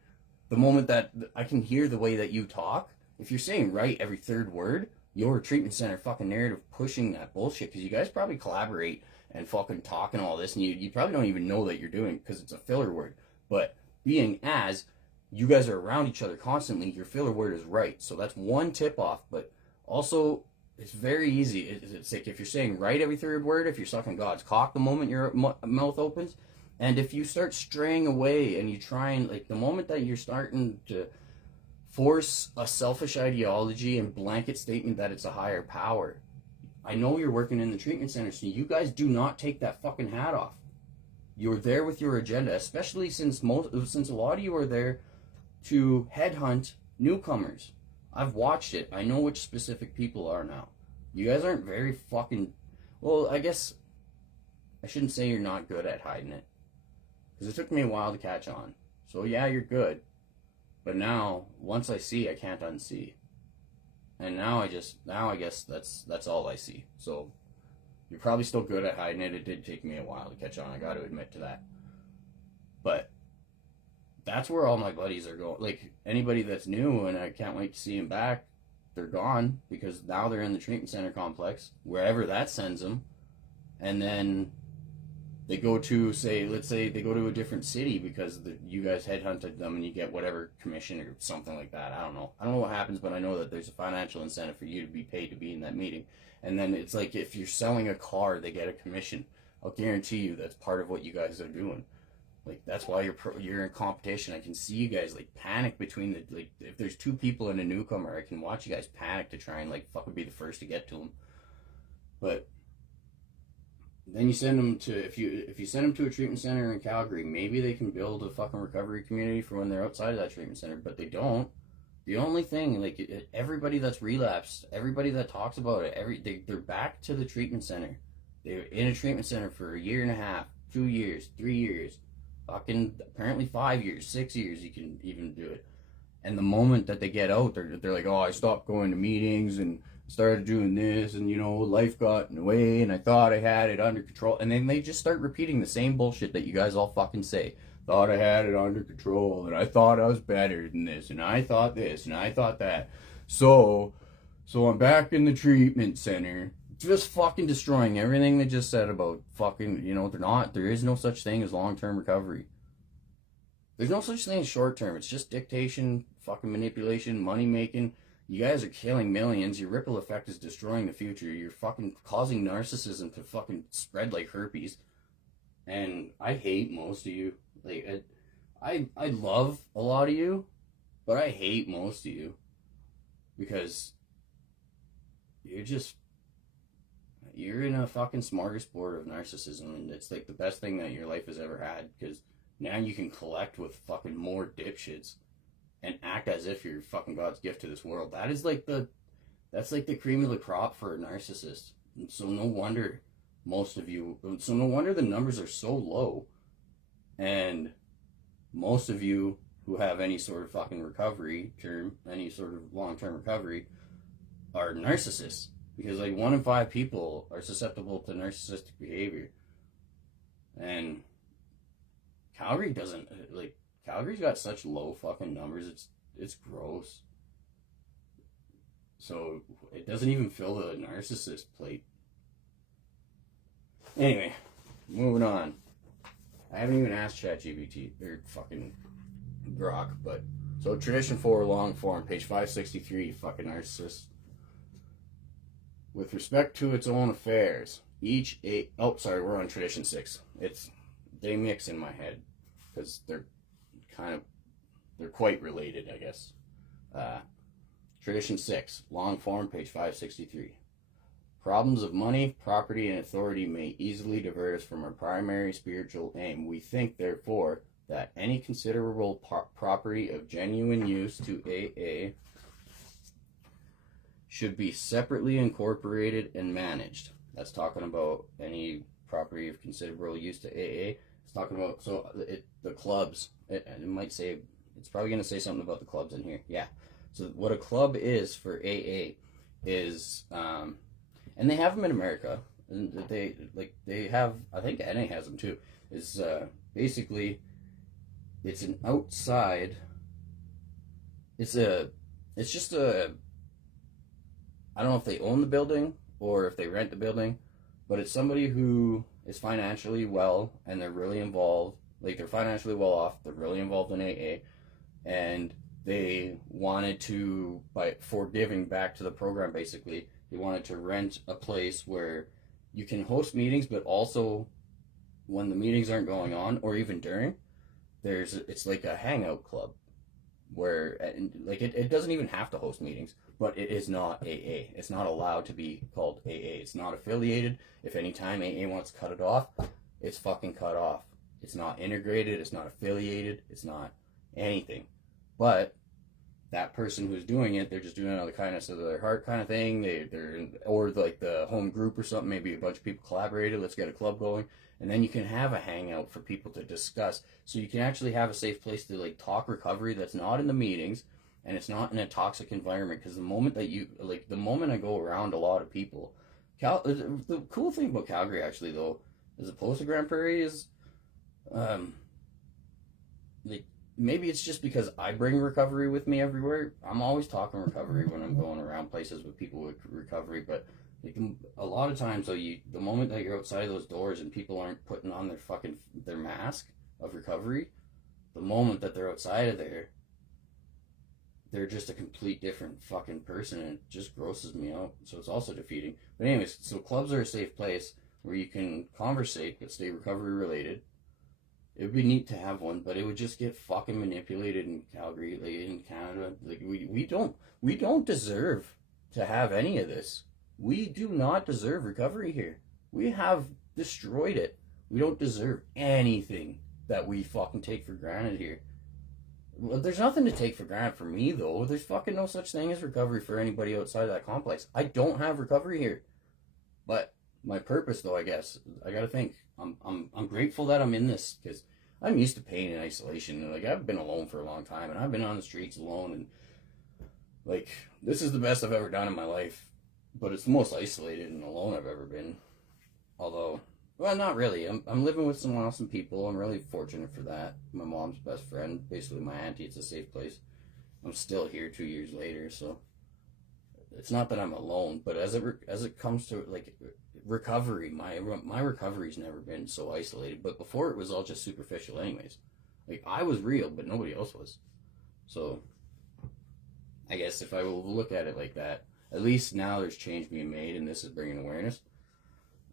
The moment that I can hear the way that you talk, if you're saying right every third word, your treatment center fucking narrative pushing that bullshit, because you guys probably collaborate and fucking talk and all this, and you probably don't even know that you're doing it because it's a filler word. But being as you guys are around each other constantly, your filler word is right. So that's one tip off. But also, it's very easy. It's like if you're saying right every third word, if you're sucking God's cock the moment your mouth opens, and if you start straying away and you try and, like, the moment that you're starting to force a selfish ideology and blanket statement that it's a higher power, I know you're working in the treatment center, so you guys do not take that fucking hat off. You're there with your agenda, especially since a lot of you are there to headhunt newcomers. I've watched it. I know which specific people are now. You guys aren't very fucking... Well, I guess I shouldn't say you're not good at hiding it, because it took me a while to catch on. So yeah, you're good. But now, once I see, I can't unsee. And now I guess that's all I see. So you're probably still good at hiding it. It did take me a while to catch on. I got to admit to that. But that's where all my buddies are going. Like, anybody that's new and I can't wait to see them back, they're gone because now they're in the treatment center complex, wherever that sends them. And then they go to, let's say they go to a different city because you guys headhunted them and you get whatever commission or something like that. I don't know what happens, but I know that there's a financial incentive for you to be paid to be in that meeting. And then it's like if you're selling a car, they get a commission. I'll guarantee you that's part of what you guys are doing. Like, that's why you're in competition. I can see you guys, like, panic between if there's two people and a newcomer, I can watch you guys panic to try and, like, fucking be the first to get to them. But then you send them to, if you send them to a treatment center in Calgary, maybe they can build a fucking recovery community for when they're outside of that treatment center, but they don't. The only thing, like, everybody that's relapsed, everybody that talks about it, they're back to the treatment center. They're in a treatment center for 1.5 years, 2 years, 3 years, fucking apparently 5 years, 6 years you can even do it. And the moment that they get out, they're like, oh, I stopped going to meetings and started doing this, and, you know, life got in the way, and I thought I had it under control. And then they just start repeating the same bullshit that you guys all fucking say. Thought I had it under control, and I thought I was better than this, and I thought this, and I thought that. So I'm back in the treatment center, just fucking destroying everything they just said about fucking, you know, there is no such thing as long-term recovery. There's no such thing as short-term. It's just dictation, fucking manipulation, money-making. You guys are killing millions. Your ripple effect is destroying the future. You're fucking causing narcissism to fucking spread like herpes. And I hate most of you. Like, I love a lot of you, but I hate most of you. Because you're in a fucking smorgasbord of narcissism, and it's like the best thing that your life has ever had, because now you can collect with fucking more dipshits and act as if you're fucking God's gift to this world. That's like the cream of the crop for a narcissist. And so no wonder the numbers are so low. And most of you who have any sort of fucking recovery term, any sort of long-term recovery, are narcissists. Because, like, 1 in 5 people are susceptible to narcissistic behavior. And Calgary's got such low fucking numbers, it's gross. So it doesn't even fill the narcissist plate. Anyway, moving on. I haven't even asked ChatGPT or fucking Grok, but so Tradition 4 long form, page 563, fucking narcissist. With respect to its own affairs, we're on tradition 6. They mix in my head because they're quite related, I guess. Tradition 6, long form, page 563. Problems of money, property, and authority may easily divert us from our primary spiritual aim. We think, therefore, that any considerable property of genuine use to AA should be separately incorporated and managed. That's talking about any property of considerable use to AA. It's talking about, the clubs. It might say, it's probably going to say something about the clubs in here. Yeah. So what a club is for AA is, and they have them in America, and they have, I think NA has them too, is basically, it's an outside, it's just a, I don't know if they own the building or if they rent the building, but it's somebody who is financially well and they're really involved, like they're financially well off, they're really involved in AA, and they wanted to, for giving back to the program basically, they wanted to rent a place where you can host meetings, but also when the meetings aren't going on, or even during, it's like a hangout club where, like, it doesn't even have to host meetings, but it is not AA. It's not allowed to be called AA. It's not affiliated. If any time AA wants to cut it off, it's fucking cut off. It's not integrated. It's not affiliated. It's not anything. But that person who's doing it, they're just doing it out of the kindness of their heart kind of thing. Or like the home group or something, maybe a bunch of people collaborated, let's get a club going. And then you can have a hangout for people to discuss. So you can actually have a safe place to like talk recovery that's not in the meetings and it's not in a toxic environment. Because the moment I go around a lot of people, the cool thing about Calgary actually though, as opposed to Grand Prairie is, maybe it's just because I bring recovery with me everywhere. I'm always talking recovery when I'm going around places with people with recovery, but a lot of times though, the moment that you're outside of those doors and people aren't putting on their mask of recovery, the moment that they're outside of there, they're just a complete different fucking person, and it just grosses me out. So it's also defeating. But anyways, so clubs are a safe place where you can conversate but stay recovery related. It would be neat to have one, but it would just get fucking manipulated in Calgary, like in Canada. Like we don't deserve to have any of this. We do not deserve recovery here. We have destroyed it. We don't deserve anything that we fucking take for granted here. Well, there's nothing to take for granted for me though. There's fucking no such thing as recovery for anybody outside of that complex. I don't have recovery here, but my purpose though, I guess, I gotta think. I'm grateful that I'm in this because I'm used to pain and isolation. Like I've been alone for a long time, and I've been on the streets alone, and like this is the best I've ever done in my life. But it's the most isolated and alone I've ever been. Although, well, not really. I'm living with some awesome people. I'm really fortunate for that. My mom's best friend, basically my auntie. It's a safe place. I'm still here 2 years later, so it's not that I'm alone. But as it comes to like recovery, my recovery's never been so isolated. But before it was all just superficial anyways. Like I was real, but nobody else was. So I guess if I will look at it like that, at least now there's change being made and this is bringing awareness.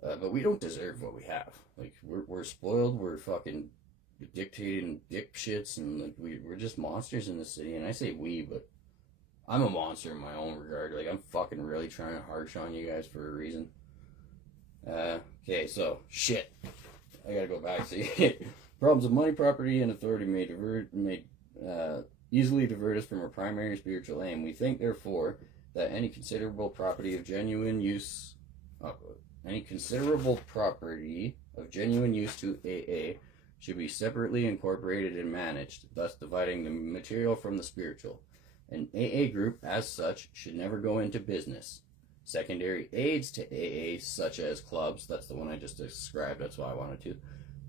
But we don't deserve what we have. Like we're spoiled, we're fucking dictating dipshits, and like we're just monsters in the city. And I say we, but I'm a monster in my own regard. Like I'm fucking really trying to harsh on you guys for a reason. Okay, so shit. I gotta go back. See, problems of money, property, and authority may easily divert us from our primary spiritual aim. We think, therefore, that any considerable property of genuine use to AA should be separately incorporated and managed, thus dividing the material from the spiritual. An AA group, as such, should never go into business. Secondary aids to AA, such as clubs, that's the one I just described, that's why I wanted to,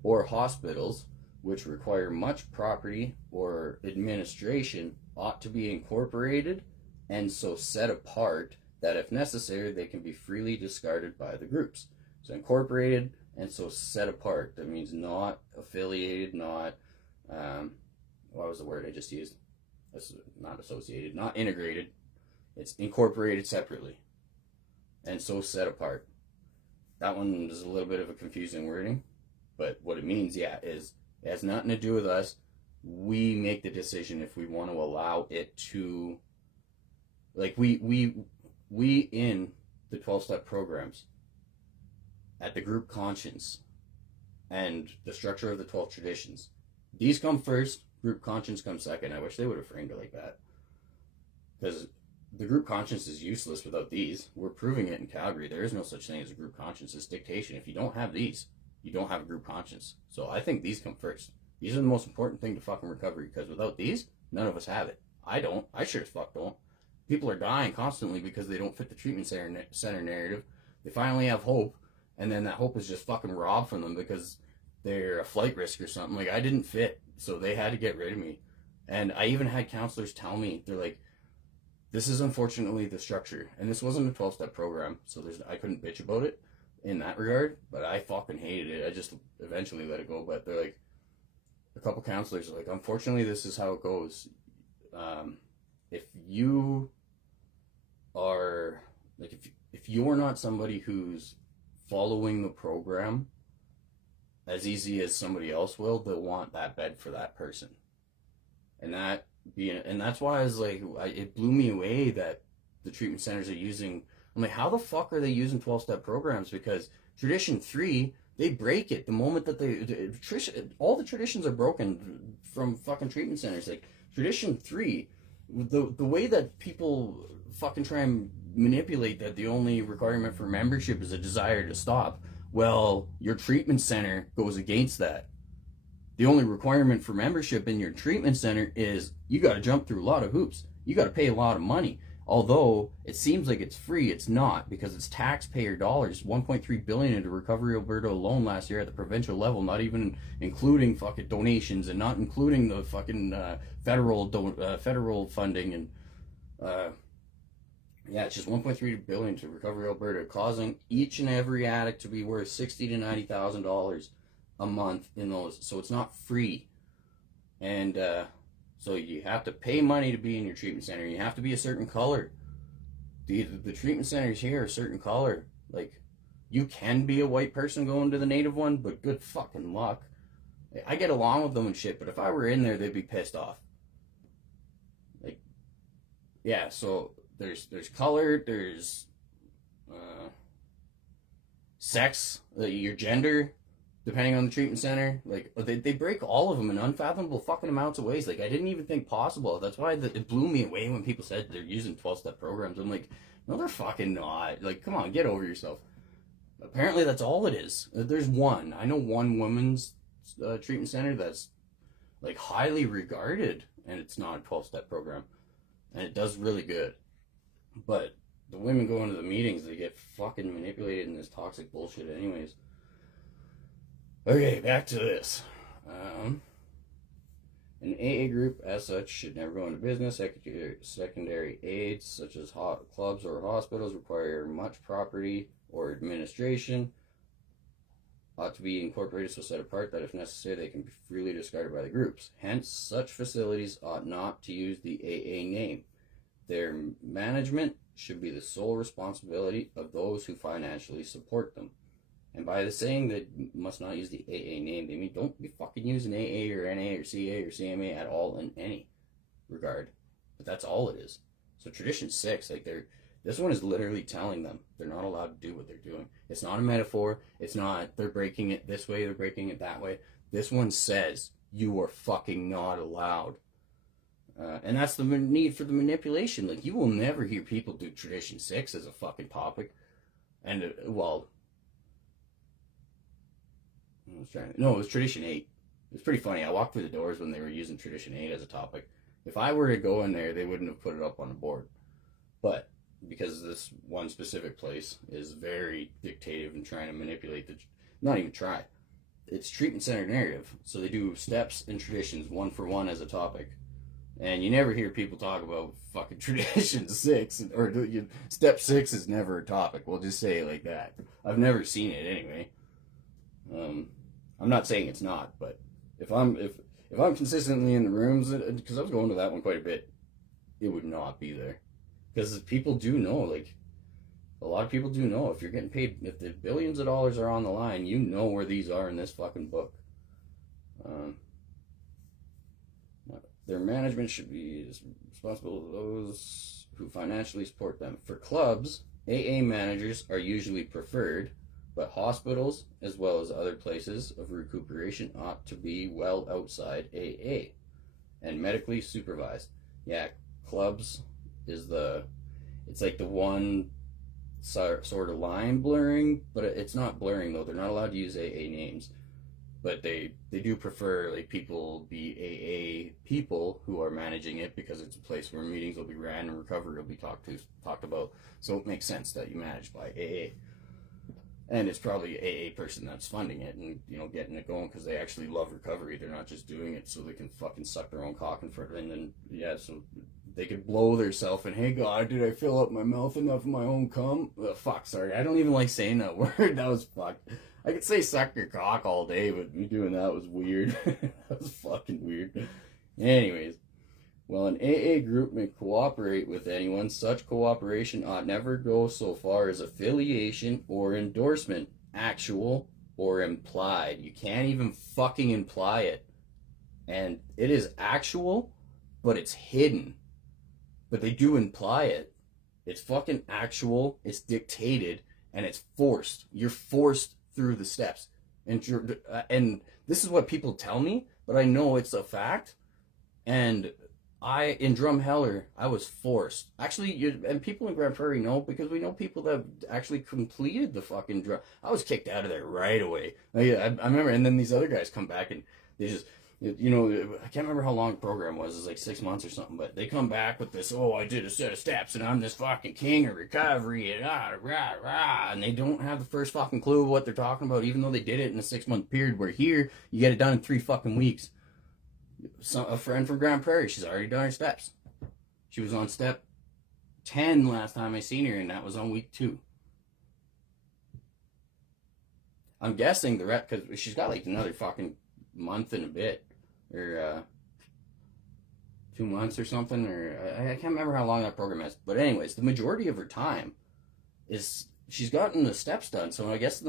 or hospitals, which require much property or administration, ought to be incorporated and so set apart that if necessary they can be freely discarded by the groups. So incorporated and so set apart. That means not affiliated, not what was the word I just used? That's not associated, not integrated. It's incorporated separately and so set apart. that one is a little bit of a confusing wording, but what it means, yeah, is it has nothing to do with us. We make the decision if we want to allow it to, like, we in the 12-step programs, at the group conscience and the structure of the 12 traditions, these come first, group conscience comes second. I wish they would have framed it like that, because the group conscience is useless without these. We're proving it in Calgary. There is no such thing as a group conscience. It's dictation. If you don't have these, you don't have a group conscience. So I think these come first. These are the most important thing to fucking recovery, because without these, none of us have it. I don't. I sure as fuck don't. People are dying constantly because they don't fit the treatment center narrative. They finally have hope, and then that hope is just fucking robbed from them because they're a flight risk or something. Like, I didn't fit, so they had to get rid of me. And I even had counselors tell me, they're like, this is unfortunately the structure. And this wasn't a 12-step program, so I couldn't bitch about it in that regard, but I fucking hated it. I just eventually let it go. But they're like, a couple counselors are like, unfortunately, this is how it goes. If you are, like, if you're not somebody who's following the program as easy as somebody else will, they'll want that bed for that person. And that's why I was like, it blew me away that the treatment centers are using, I'm like, how the fuck are they using 12-step programs? Because Tradition 3, they break it the moment that all the traditions are broken from fucking treatment centers. Like, Tradition 3, the way that people fucking try and manipulate that the only requirement for membership is a desire to stop. Well, your treatment center goes against that. The only requirement for membership in your treatment center is you got to jump through a lot of hoops. You got to pay a lot of money. Although it seems like it's free, it's not, because it's taxpayer dollars. 1.3 billion into Recovery Alberta alone last year at the provincial level, not even including fucking donations and not including the fucking federal funding. And yeah, it's just 1.3 billion to Recovery Alberta, causing each and every addict to be worth $60,000 to $90,000 a month in those. So it's not free. And so you have to pay money to be in your treatment center. You have to be a certain color. The treatment centers here are a certain color. Like, you can be a white person going to the native one, but good fucking luck. I get along with them and shit, but if I were in there, they'd be pissed off. Like, yeah, so there's color, there's sex, your gender, depending on the treatment center. Like, they break all of them in unfathomable fucking amounts of ways. Like, I didn't even think possible. That's why it blew me away when people said they're using 12-step programs. I'm like, no, they're fucking not. Like, come on, get over yourself. Apparently, that's all it is. There's one. I know one women's treatment center that's, like, highly regarded, and it's not a 12-step program. And it does really good. But the women go into the meetings, they get fucking manipulated in this toxic bullshit anyways. Okay, back to this. An AA group, as such, should never go into business. Secondary aids, such as clubs or hospitals, require much property or administration. Ought to be incorporated so set apart that if necessary they can be freely discarded by the groups. Hence, such facilities ought not to use the AA name. Their management should be the sole responsibility of those who financially support them. And by the saying that you must not use the AA name, they mean don't be fucking using AA or NA or CA or CMA at all in any regard. But that's all it is. So Tradition 6, like, this one is literally telling them they're not allowed to do what they're doing. It's not a metaphor. It's not they're breaking it this way, they're breaking it that way. This one says you are fucking not allowed. And that's the need for the manipulation. Like, you will never hear people do Tradition 6 as a fucking topic. And, it was Tradition 8. It was pretty funny. I walked through the doors when they were using Tradition 8 as a topic. If I were to go in there, they wouldn't have put it up on the board. But because this one specific place is very dictative and trying to manipulate not even try. It's treatment center narrative. So they do steps and traditions one for one as a topic. And you never hear people talk about fucking Tradition 6, or Step 6 is never a topic. We'll just say it like that. I've never seen it anyway. I'm not saying it's not, but if I'm consistently in the rooms, because I was going to that one quite a bit, it would not be there. Because people do know, like a lot of people do know if you're getting paid, if the billions of dollars are on the line, you know where these are in this fucking book. Their management should be responsible for those who financially support them. For clubs, AA managers are usually preferred, but hospitals, as well as other places of recuperation, ought to be well outside AA and medically supervised. Yeah, clubs is it's like the one sort of line blurring, but it's not blurring though. They're not allowed to use AA names, but they do prefer like people be AA people who are managing it, because it's a place where meetings will be ran and recovery will be talked about. So it makes sense that you manage by AA. And it's probably an AA person that's funding it and, you know, getting it going because they actually love recovery. They're not just doing it so they can fucking suck their own cock in front of it. And then, yeah, so they could blow themselves and, hey, God, did I fill up my mouth enough of my own cum? Fuck, sorry. I don't even like saying that word. That was fucked. I could say suck your cock all day, but me doing that was weird. That was fucking weird. Anyways. While an AA group may cooperate with anyone, such cooperation ought never go so far as affiliation or endorsement, actual or implied. You can't even fucking imply it. And it is actual, but it's hidden. But they do imply it. It's fucking actual, it's dictated, and it's forced. You're forced through the steps. And this is what people tell me, but I know it's a fact. And in Drumheller, I was forced. Actually, and people in Grand Prairie know, because we know people that actually completed the fucking drum. I was kicked out of there right away. I remember, and then these other guys come back and they just, you know, I can't remember how long the program was. It was like 6 months or something, but they come back with this, oh, I did a set of steps and I'm this fucking king of recovery and and they don't have the first fucking clue of what they're talking about, even though they did it in a 6-month period, where here, you get it done in 3 fucking weeks. A friend from Grand Prairie, she's already done her steps. She was on step 10 last time I seen her, and that was on week 2. I'm guessing the rest, because she's got like another fucking month and a bit, or 2 months or something, or I can't remember how long that program is. But anyways, the majority of her time is she's gotten the steps done. So I guess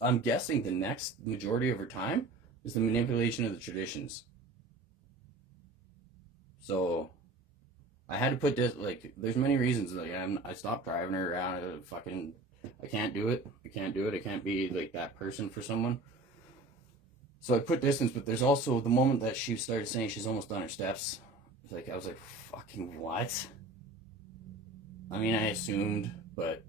I'm guessing the next majority of her time is the manipulation of the traditions. So I had to put this, like, there's many reasons. Like, I stopped driving her around. I can't do it. I can't be like that person for someone. So I put distance, but there's also the moment that she started saying she's almost done her steps. Like, I was like, fucking what? I mean, I assumed, but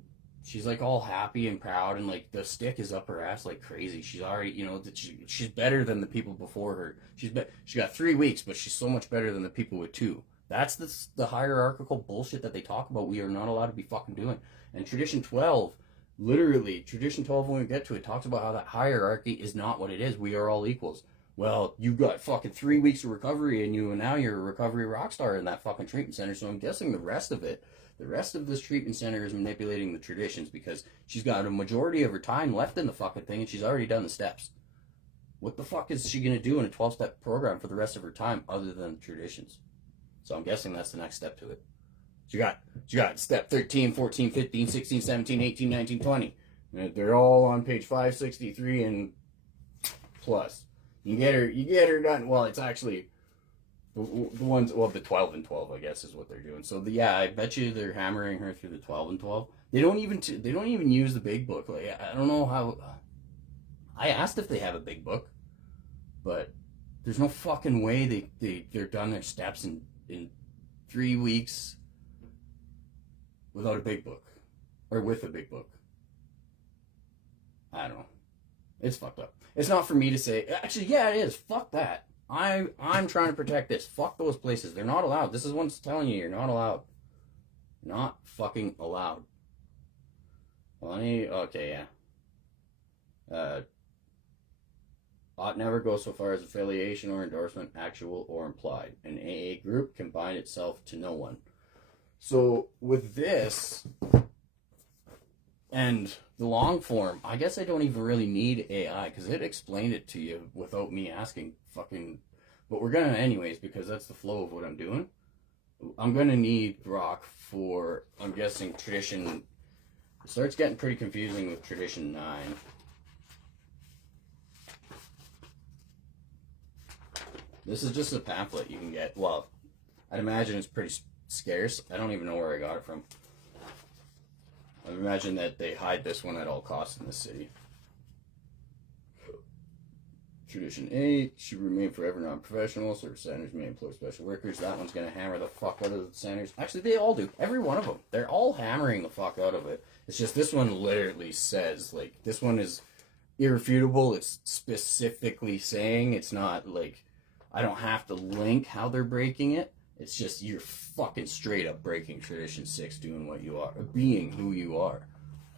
she's like all happy and proud, and like the stick is up her ass like crazy. She's already, you know, she's better than the people before her. She got 3 weeks, but she's so much better than the people with 2. That's the hierarchical bullshit that they talk about. We are not allowed to be fucking doing. And Tradition 12, literally, Tradition 12, when we get to it, talks about how that hierarchy is not what it is. We are all equals. Well, you got fucking 3 weeks of recovery in you, and now you're a recovery rock star in that fucking treatment center. So I'm guessing the rest of this treatment center is manipulating the traditions, because she's got a majority of her time left in the fucking thing, and she's already done the steps. What the fuck is she going to do in a 12-step program for the rest of her time other than traditions? So I'm guessing that's the next step to it. She got step 13, 14, 15, 16, 17, 18, 19, 20. They're all on page 563 and plus. You get her done. Well, it's actually the ones, well, the 12 and 12, I guess, is what they're doing. So yeah, I bet you they're hammering her through the 12 and 12. They don't even use the big book. Like, I don't know how. I asked if they have a big book, but there's no fucking way they're done their steps in 3 weeks without a big book, or with a big book. I don't know. It's fucked up. It's not for me to say. Actually, yeah, it is. Fuck that. I'm trying to protect this. Fuck those places. They're not allowed. This is what's telling you. You're not allowed. Not fucking allowed. Well, okay, yeah. Ought never go so far as affiliation or endorsement, actual or implied. An AA group can bind itself to no one. So with this and the long form, I guess I don't even really need AI, because it explained it to you without me asking fucking. But we're gonna anyways, because that's the flow of what I'm doing. I'm gonna need Grok for, I'm guessing, tradition It starts getting pretty confusing with Tradition 9. This is just a pamphlet you can get. Well, I'd imagine it's pretty scarce. I don't even know where I got it from. I imagine that they hide this one at all costs in the city. Tradition 8 should remain forever non-professional. Service centers may employ special workers. That one's going to hammer the fuck out of the centers. Actually, they all do. Every one of them. They're all hammering the fuck out of it. It's just this one literally says, like, this one is irrefutable. It's specifically saying, it's not like, I don't have to link how they're breaking it. It's just, you're fucking straight up breaking Tradition 6, doing what you are, being who you are.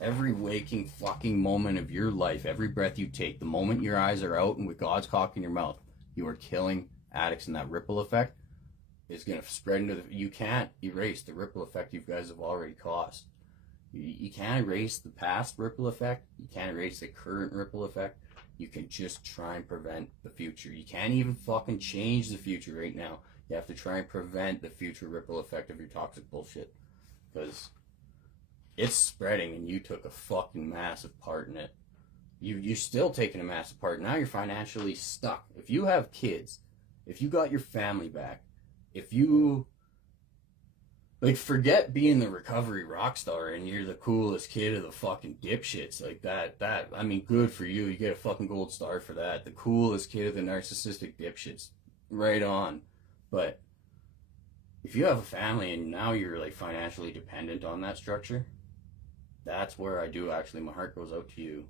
Every waking fucking moment of your life, every breath you take, the moment your eyes are out and with God's cock in your mouth, you are killing addicts, and that ripple effect is going to spread into the... You can't erase the ripple effect you guys have already caused. You can't erase the past ripple effect. You can't erase the current ripple effect. You can just try and prevent the future. You can't even fucking change the future right now. You have to try and prevent the future ripple effect of your toxic bullshit. Because it's spreading and you took a fucking massive part in it. You're still taking a massive part. Now you're financially stuck. If you have kids, if you got your family back, if you... Like, forget being the recovery rock star and you're the coolest kid of the fucking dipshits. Like, that, I mean, good for you. You get a fucking gold star for that. The coolest kid of the narcissistic dipshits. Right on. But if you have a family and now you're, like, financially dependent on that structure, that's where I do actually, my heart goes out to you.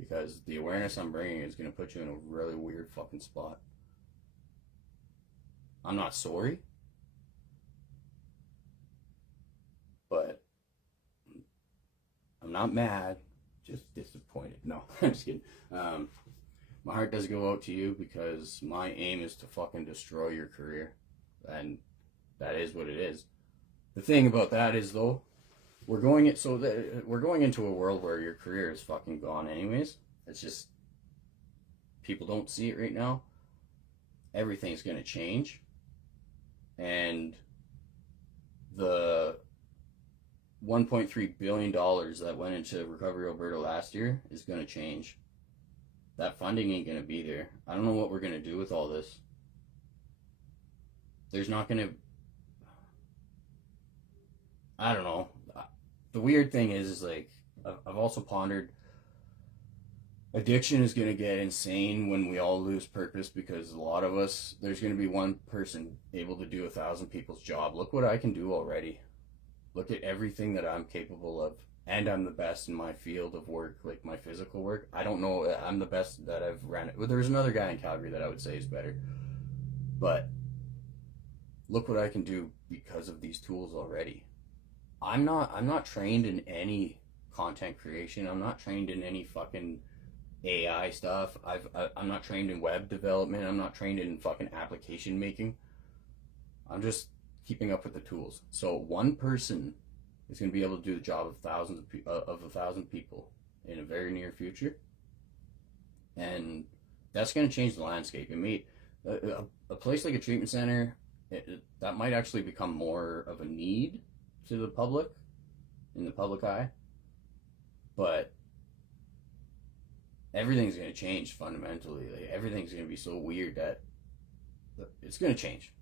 Because the awareness I'm bringing is going to put you in a really weird fucking spot. I'm not sorry. But I'm not mad, just disappointed. No, I'm just kidding. My heart does go out to you because my aim is to fucking destroy your career. And that is what it is. The thing about that is, though, we're going into a world where your career is fucking gone anyways. It's just, people don't see it right now. Everything's going to change. And the $1.3 billion that went into Recovery Alberta last year is going to change. That funding ain't going to be there. I don't know what we're going to do with all this. There's not going to... I don't know. The weird thing is like, I've also pondered, addiction is going to get insane when we all lose purpose, because a lot of us, there's going to be one person able to do 1,000 people's job. Look what I can do already. Look at everything that I'm capable of, and I'm the best in my field of work, like my physical work. I don't know, I'm the best that I've ran it. Well, there's another guy in Calgary that I would say is better. But look what I can do because of these tools already. I'm not trained in any content creation. I'm not trained in any fucking AI stuff. I'm not trained in web development. I'm not trained in fucking application making. I'm just keeping up with the tools. So one person is going to be able to do the job of thousands of 1,000 people in a very near future, and that's going to change the landscape. It may a place like a treatment center, that might actually become more of a need to the public, in the public eye, but everything's going to change fundamentally. Like, everything's going to be so weird that it's going to change.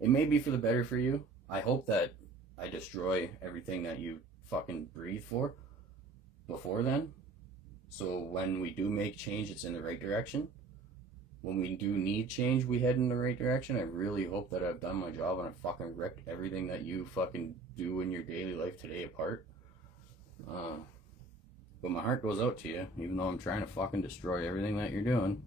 It may be for the better for you. I hope that I destroy everything that you fucking breathe for before then. So when we do make change, it's in the right direction. When we do need change, we head in the right direction. I really hope that I've done my job and I fucking ripped everything that you fucking do in your daily life today apart. But my heart goes out to you, even though I'm trying to fucking destroy everything that you're doing.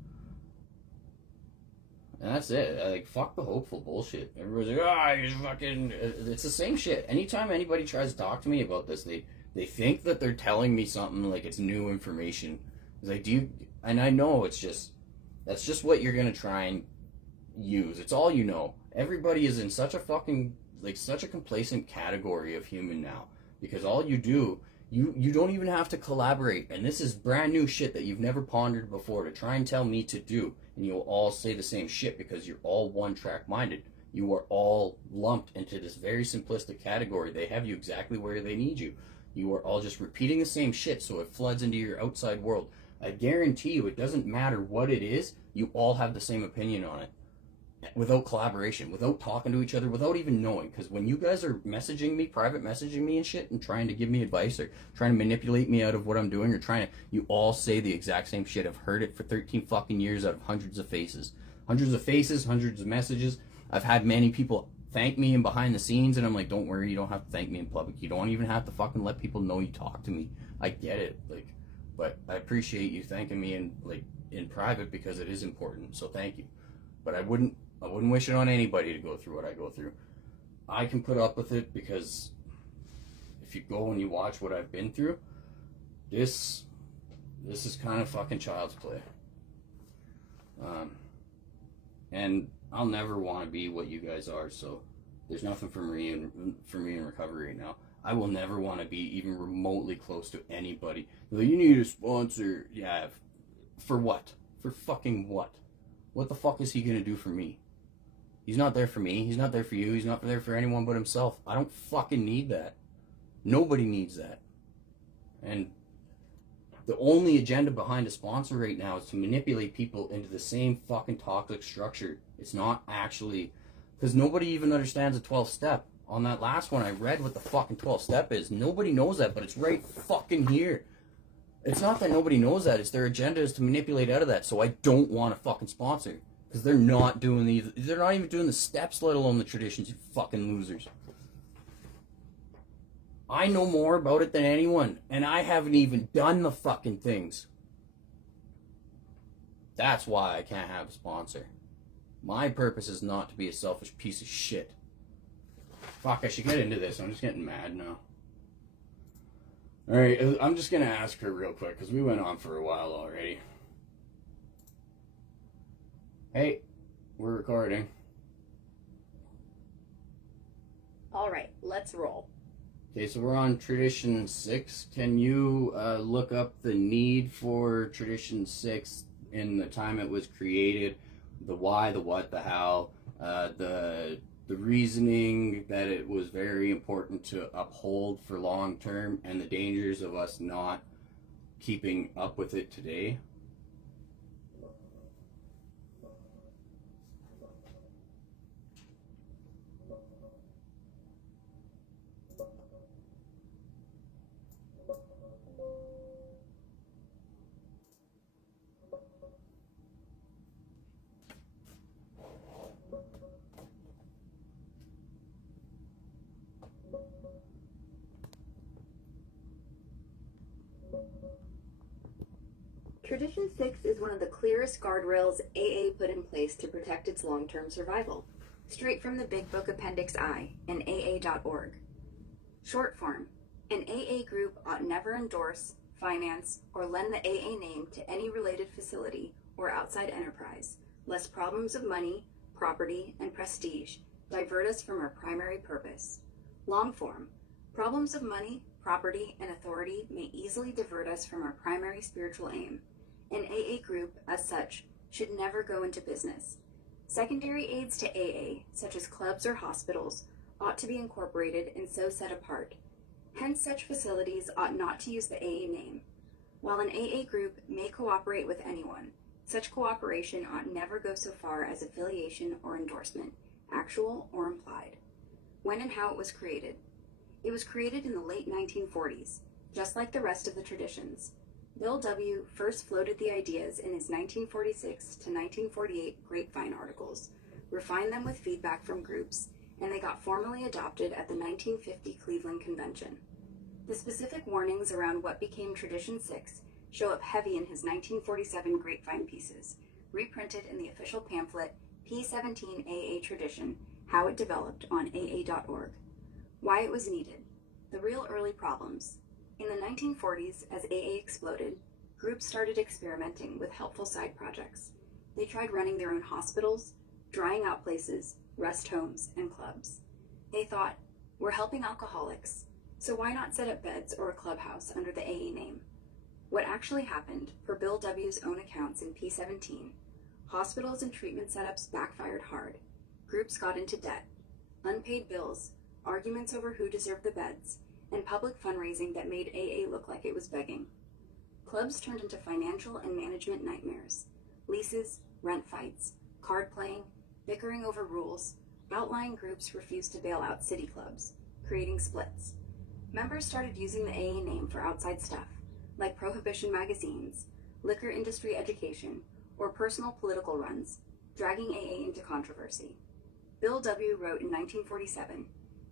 And that's it. Like, fuck the hopeful bullshit. Everybody's like, he's fucking... It's the same shit. Anytime anybody tries to talk to me about this, they think that they're telling me something like it's new information. It's like, do you... And I know it's just... That's just what you're gonna try and use. It's all you know. Everybody is in such a fucking... Like, such a complacent category of human now. Because all you do... You don't even have to collaborate. And this is brand new shit that you've never pondered before to try and tell me to do. And you'll all say the same shit because you're all one-track minded. You are all lumped into this very simplistic category. They have you exactly where they need you. You are all just repeating the same shit, so it floods into your outside world. I guarantee you, it doesn't matter what it is, you all have the same opinion on it. Without collaboration, without talking to each other, without even knowing. Because when you guys are messaging me, private messaging me and shit, and trying to give me advice, or trying to manipulate me out of what I'm doing, or you all say the exact same shit. I've heard it for 13 fucking years out of hundreds of faces. Hundreds of messages. I've had many people thank me in behind the scenes, and I'm like, don't worry, you don't have to thank me in public. You don't even have to fucking let people know you talk to me. I get it, like, but I appreciate you thanking me in private, because it is important, so thank you. But I wouldn't wish it on anybody to go through what I go through. I can put up with it because if you go and you watch what I've been through, this is kind of fucking child's play. And I'll never want to be what you guys are, so there's nothing for me in recovery right now. I will never want to be even remotely close to anybody. You need a sponsor. Yeah, for what? For fucking what? What the fuck is he gonna do for me? He's not there for me. He's not there for you. He's not there for anyone but himself. I don't fucking need that. Nobody needs that. And the only agenda behind a sponsor right now is to manipulate people into the same fucking toxic structure. It's not actually... Because nobody even understands a 12-step. On that last one, I read what the fucking 12-step is. Nobody knows that, but it's right fucking here. It's not that nobody knows that. It's their agenda is to manipulate out of that. So I don't want a fucking sponsor. Because they're not doing they're not even doing the steps, let alone the traditions, you fucking losers. I know more about it than anyone. And I haven't even done the fucking things. That's why I can't have a sponsor. My purpose is not to be a selfish piece of shit. Fuck, I should get into this. I'm just getting mad now. Alright, I'm just going to ask her real quick, because we went on for a while already. Hey, we're recording. Alright, let's roll. Okay, so we're on Tradition 6. Can you look up the need for Tradition 6 in the time it was created? The why, the what, the how, the reasoning that it was very important to uphold for long term, and the dangers of us not keeping up with it today. Tradition 6 is one of the clearest guardrails AA put in place to protect its long-term survival. Straight from the Big Book Appendix I in AA.org. Short form: an AA group ought never endorse, finance, or lend the AA name to any related facility or outside enterprise, lest problems of money, property, and prestige divert us from our primary purpose. Long form: problems of money, property, and authority may easily divert us from our primary spiritual aim. An AA group, as such, should never go into business. Secondary aids to AA, such as clubs or hospitals, ought to be incorporated and so set apart. Hence, such facilities ought not to use the AA name. While an AA group may cooperate with anyone, such cooperation ought never go so far as affiliation or endorsement, actual or implied. When and how it was created. It was created in the late 1940s, just like the rest of the traditions. Bill W. first floated the ideas in his 1946 to 1948 Grapevine articles, refined them with feedback from groups, and they got formally adopted at the 1950 Cleveland Convention. The specific warnings around what became Tradition 6 show up heavy in his 1947 Grapevine pieces, reprinted in the official pamphlet P17 AA Tradition, How It Developed on AA.org. Why it was needed. The real early problems. In the 1940s, as AA exploded, groups started experimenting with helpful side projects. They tried running their own hospitals, drying out places, rest homes, and clubs. They thought, we're helping alcoholics, so why not set up beds or a clubhouse under the AA name? What actually happened, per Bill W.'s own accounts in P17, hospitals and treatment setups backfired hard. Groups got into debt, unpaid bills, arguments over who deserved the beds, and public fundraising that made AA look like it was begging. Clubs turned into financial and management nightmares. Leases, rent fights, card playing, bickering over rules. Outlying groups refused to bail out city clubs, creating splits. Members started using the AA name for outside stuff, like prohibition magazines, liquor industry education, or personal political runs, dragging AA into controversy. Bill W. wrote in 1947,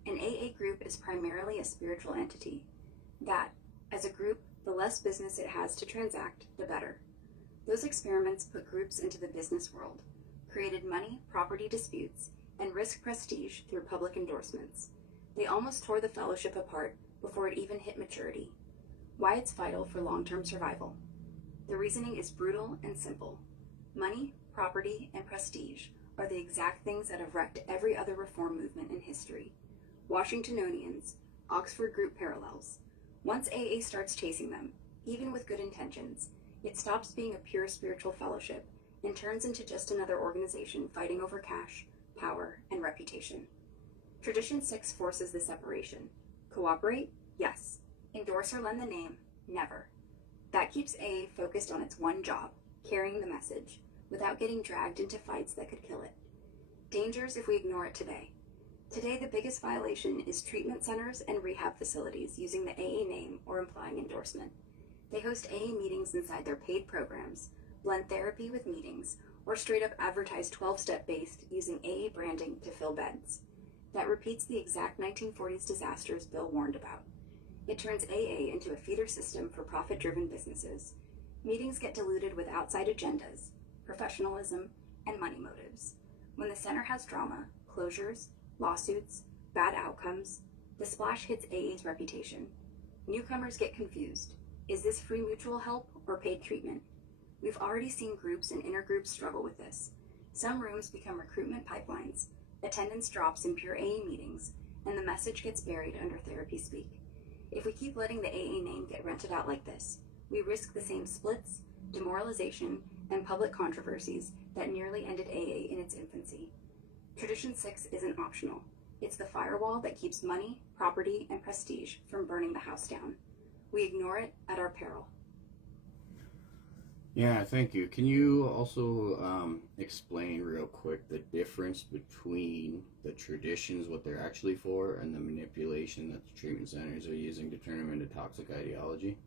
"An AA group is primarily a spiritual entity. That, as a group, the less business it has to transact, the better." Those experiments put groups into the business world, created money, property disputes, and risk prestige through public endorsements. They almost tore the fellowship apart before it even hit maturity. Why it's vital for long-term survival. The reasoning is brutal and simple. Money, property, and prestige are the exact things that have wrecked every other reform movement in history. Washingtonians, Oxford group parallels. Once AA starts chasing them, even with good intentions, it stops being a pure spiritual fellowship and turns into just another organization fighting over cash, power, and reputation. Tradition 6 forces the separation. Cooperate? Yes. Endorse or lend the name? Never. That keeps AA focused on its one job, carrying the message, without getting dragged into fights that could kill it. Dangers if we ignore it today. Today, the biggest violation is treatment centers and rehab facilities using the AA name or implying endorsement. They host AA meetings inside their paid programs, blend therapy with meetings, or straight up advertise 12-step based using AA branding to fill beds. That repeats the exact 1940s disasters Bill warned about. It turns AA into a feeder system for profit-driven businesses. Meetings get diluted with outside agendas, professionalism, and money motives. When the center has drama, closures, lawsuits, bad outcomes, the splash hits AA's reputation. Newcomers get confused. Is this free mutual help or paid treatment? We've already seen groups and intergroups struggle with this. Some rooms become recruitment pipelines, attendance drops in pure AA meetings, and the message gets buried under therapy speak. If we keep letting the AA name get rented out like this, we risk the same splits, demoralization, and public controversies that nearly ended AA in its infancy. Tradition 6 isn't optional. It's the firewall that keeps money, property, and prestige from burning the house down. We ignore it at our peril. Yeah, thank you. Can you also explain real quick the difference between the traditions, what they're actually for, and the manipulation that the treatment centers are using to turn them into toxic ideology?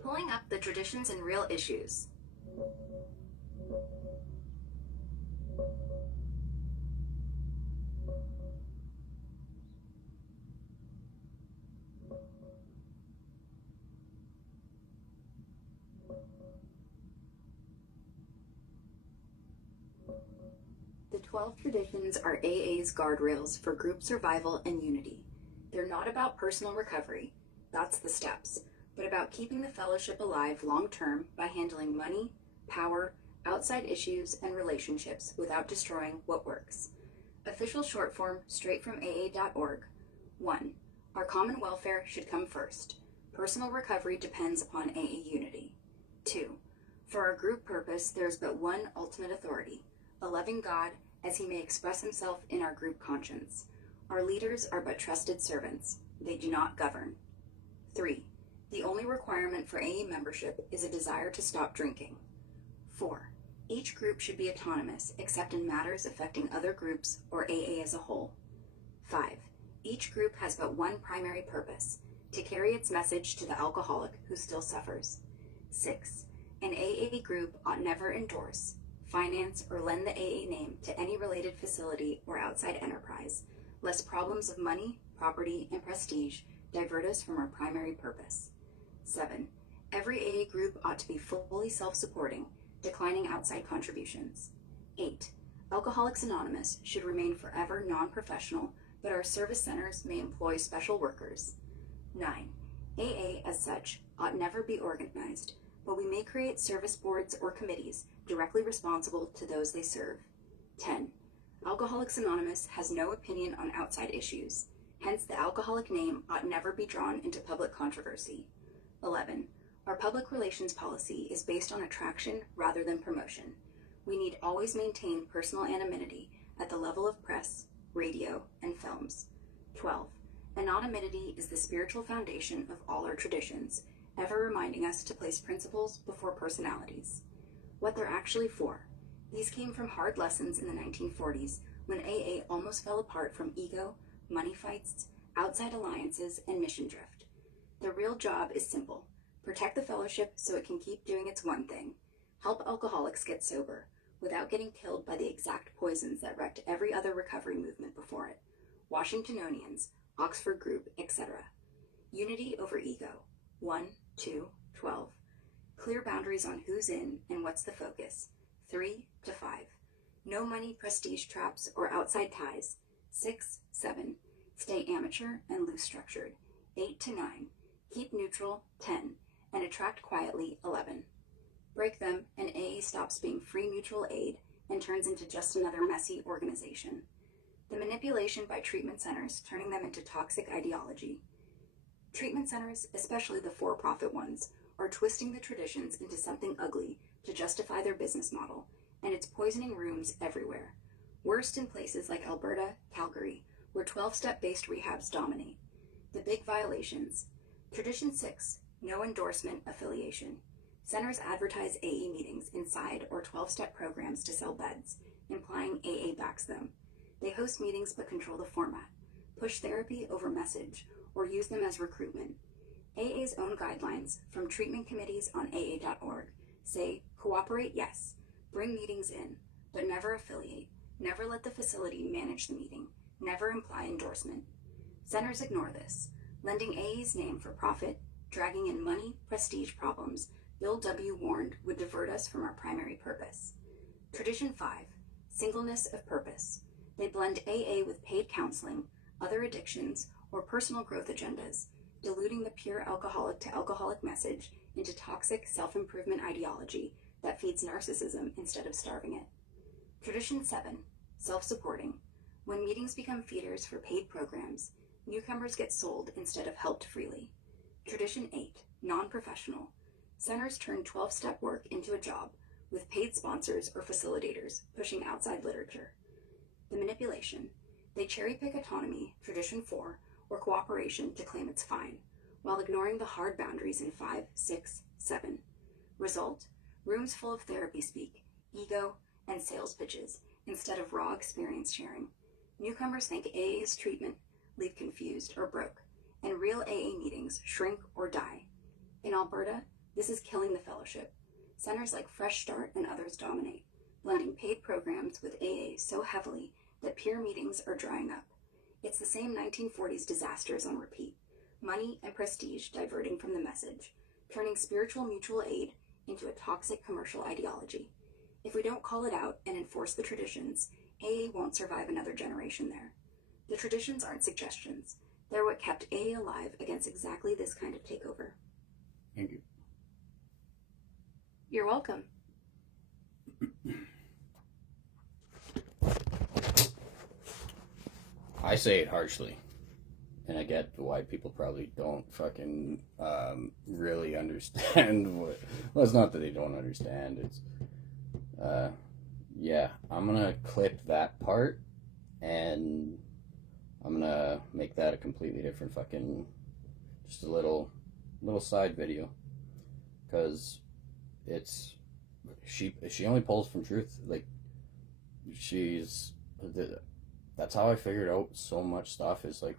Pulling up the traditions and real issues. The 12 traditions are AA's guardrails for group survival and unity. They're not about personal recovery, that's the steps, but about keeping the fellowship alive long-term by handling money, power, outside issues, and relationships without destroying what works. Official short form straight from AA.org. 1. Our common welfare should come first. Personal recovery depends upon AA unity. 2. For our group purpose, there is but one ultimate authority, a loving God, as he may express himself in our group conscience. Our leaders are but trusted servants. They do not govern. 3. The only requirement for AA membership is a desire to stop drinking. 4. Each group should be autonomous except in matters affecting other groups or AA as a whole. 5. Each group has but one primary purpose, to carry its message to the alcoholic who still suffers. 6. An AA group ought never endorse, finance, or lend the AA name to any related facility or outside enterprise, lest problems of money, property, and prestige divert us from our primary purpose. 7. Every AA group ought to be fully self-supporting, declining outside contributions. 8. Alcoholics Anonymous should remain forever non-professional, but our service centers may employ special workers. 9. AA, as such, ought never be organized, but we may create service boards or committees directly responsible to those they serve. 10. Alcoholics Anonymous has no opinion on outside issues, hence the alcoholic name ought never be drawn into public controversy. 11. Our public relations policy is based on attraction rather than promotion. We need always maintain personal anonymity at the level of press, radio, and films. 12. Anonymity is the spiritual foundation of all our traditions, ever reminding us to place principles before personalities. What they're actually for. These came from hard lessons in the 1940s when AA almost fell apart from ego, money fights, outside alliances, and mission drift. The real job is simple. Protect the fellowship so it can keep doing its one thing. Help alcoholics get sober without getting killed by the exact poisons that wrecked every other recovery movement before it. Washingtonians, Oxford Group, etc. Unity over ego. 1, 2, 12. Clear boundaries on who's in and what's the focus. 3 to 5. No money, prestige traps, or outside ties. 6, 7. Stay amateur and loose structured. 8 to 9. Keep neutral. 10. And attract quietly. 11. Break them, and AA stops being free mutual aid and turns into just another messy organization. The manipulation by treatment centers, turning them into toxic ideology. Treatment centers, especially the for-profit ones, are twisting the traditions into something ugly to justify their business model, and it's poisoning rooms everywhere. Worst in places like Alberta, Calgary, where 12-step based rehabs dominate. The big violations. Tradition 6, no endorsement affiliation. Centers advertise AA meetings inside or 12-step programs to sell beds, implying AA backs them. They host meetings but control the format, push therapy over message, or use them as recruitment. AA's own guidelines from treatment committees on AA.org say, cooperate, yes, bring meetings in, but never affiliate, never let the facility manage the meeting, never imply endorsement. Centers ignore this, lending AA's name for profit, dragging in money, prestige problems. Bill W. warned would divert us from our primary purpose. Tradition 5, singleness of purpose. They blend AA with paid counseling, other addictions, or personal growth agendas, diluting the pure alcoholic to alcoholic message into toxic self-improvement ideology that feeds narcissism instead of starving it. Tradition 7, self-supporting. When meetings become feeders for paid programs, newcomers get sold instead of helped freely. Tradition 8, non-professional. Centers turn 12-step work into a job, with paid sponsors or facilitators pushing outside literature. The manipulation. They cherry-pick autonomy, tradition 4, or cooperation to claim it's fine, while ignoring the hard boundaries in 5, 6, 7. Result, rooms full of therapy speak, ego, and sales pitches, instead of raw experience sharing. Newcomers think AA's treatment, leave confused or broke, and real AA meetings shrink or die. In Alberta, this is killing the fellowship. Centers like Fresh Start and others dominate, blending paid programs with AA so heavily that peer meetings are drying up. It's the same 1940s disasters on repeat. Money and prestige diverting from the message, turning spiritual mutual aid into a toxic commercial ideology. If we don't call it out and enforce the traditions, AA won't survive another generation there. The traditions aren't suggestions. They're what kept AA alive against exactly this kind of takeover. Thank you. You're welcome. I say it harshly, and I get why people probably don't fucking really understand what. Well, it's not that they don't understand. It's yeah. I'm gonna clip that part, and I'm gonna make that a completely different fucking, just a little side video, because it's she only pulls from truth. Like, that's how I figured out so much stuff. Is like,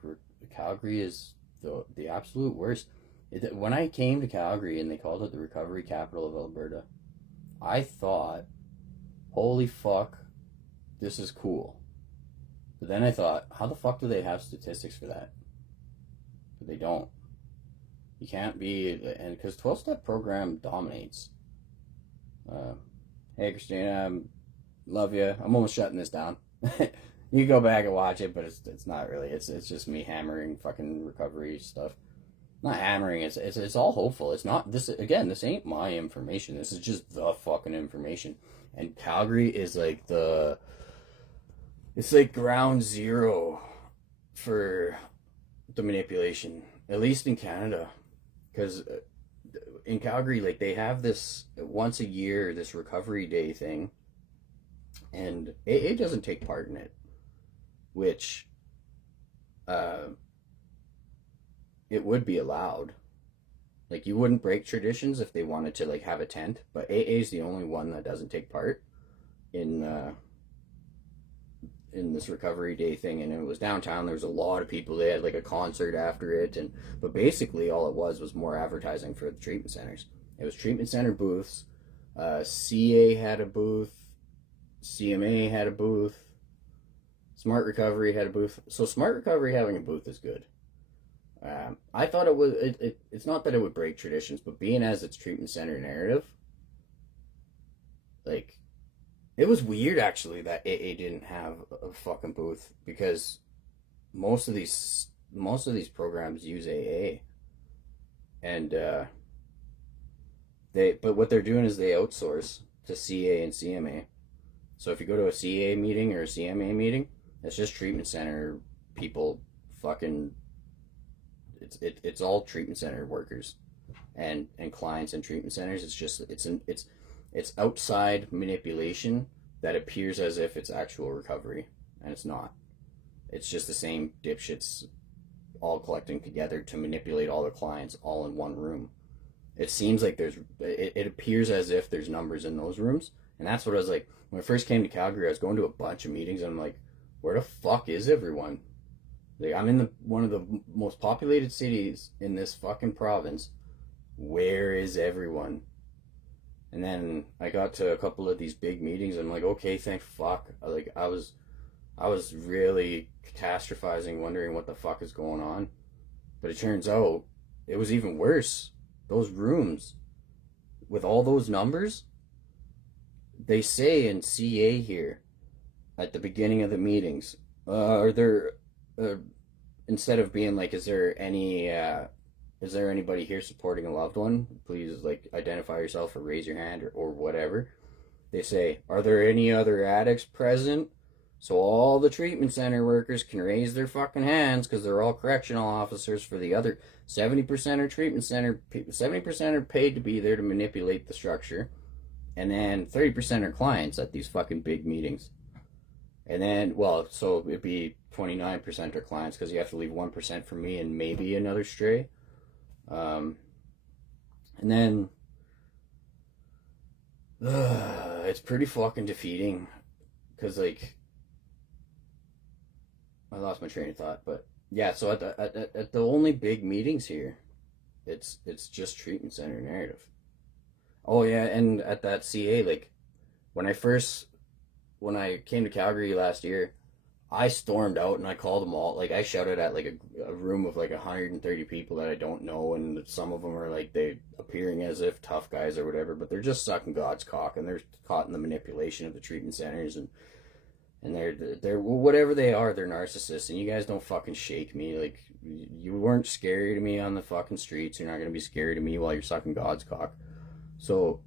Calgary is the absolute worst. When I came to Calgary and they called it the recovery capital of Alberta, I thought, holy fuck, this is cool. But then I thought, how the fuck do they have statistics for that? But they don't. You can't be, and because 12-step program dominates. Hey Christina, love you. I'm almost shutting this down. You can go back and watch it, but it's not really. It's just me hammering fucking recovery stuff. Not hammering. It's all hopeful. It's not this again. This ain't my information. This is just the fucking information. And Calgary is like it's like ground zero for the manipulation, at least in Canada, because in Calgary, like, they have this once a year, this recovery day thing, and AA doesn't take part in it. which it would be allowed. Like, you wouldn't break traditions if they wanted to, like, have a tent, but AA is the only one that doesn't take part in this recovery day thing. And it was downtown. There was a lot of people. They had like a concert after it, but basically all it was more advertising for the treatment centers. It was treatment center booths. CA had a booth, CMA had a booth, Smart Recovery had a booth. So Smart Recovery having a booth is good. I thought it was, it's not that it would break traditions, but being as its treatment center narrative, like, it was weird actually that AA didn't have a fucking booth, because most of these programs use AA, and but what they're doing is they outsource to CA and CMA. So if you go to a CA meeting or a CMA meeting, it's just treatment center people. Fucking, it's all treatment center workers and clients in treatment centers. It's just it's outside manipulation that appears as if it's actual recovery, and it's not. It's just the same dipshits all collecting together to manipulate all the clients all in one room. It seems like it appears as if there's numbers in those rooms, and that's what I was like, when I first came to Calgary. I was going to a bunch of meetings, and I'm like, where the fuck is everyone? Like, I'm in one of the most populated cities in this fucking province. Where is everyone? And then I got to a couple of these big meetings, and I'm like, okay, thank fuck. Like, I was really catastrophizing, wondering what the fuck is going on. But it turns out it was even worse. Those rooms with all those numbers, they say in CA here at the beginning of the meetings, are there, instead of being like, is there anybody here supporting a loved one? Please, like, identify yourself or raise your hand or whatever. They say, are there any other addicts present? So all the treatment center workers can raise their fucking hands, because they're all correctional officers. For the other 70% are treatment center, 70% are paid to be there to manipulate the structure. And then 30% are clients at these fucking big meetings. And then, well, so it'd be 29% are clients, because you have to leave 1% for me and maybe another stray. And then it's pretty fucking defeating, because, like, I lost my train of thought. But yeah, so at the only big meetings here, it's just treatment center narrative. Oh yeah, and at that CA, like, when I came to Calgary last year, I stormed out and I called them all. Like, I shouted at like a room of like 130 people that I don't know, and some of them are like, they appearing as if tough guys or whatever, but they're just sucking God's cock, and they're caught in the manipulation of the treatment centers, and they're whatever they are, they're narcissists, and you guys don't fucking shake me. Like, you weren't scary to me on the fucking streets. You're not gonna be scary to me while you're sucking God's cock. So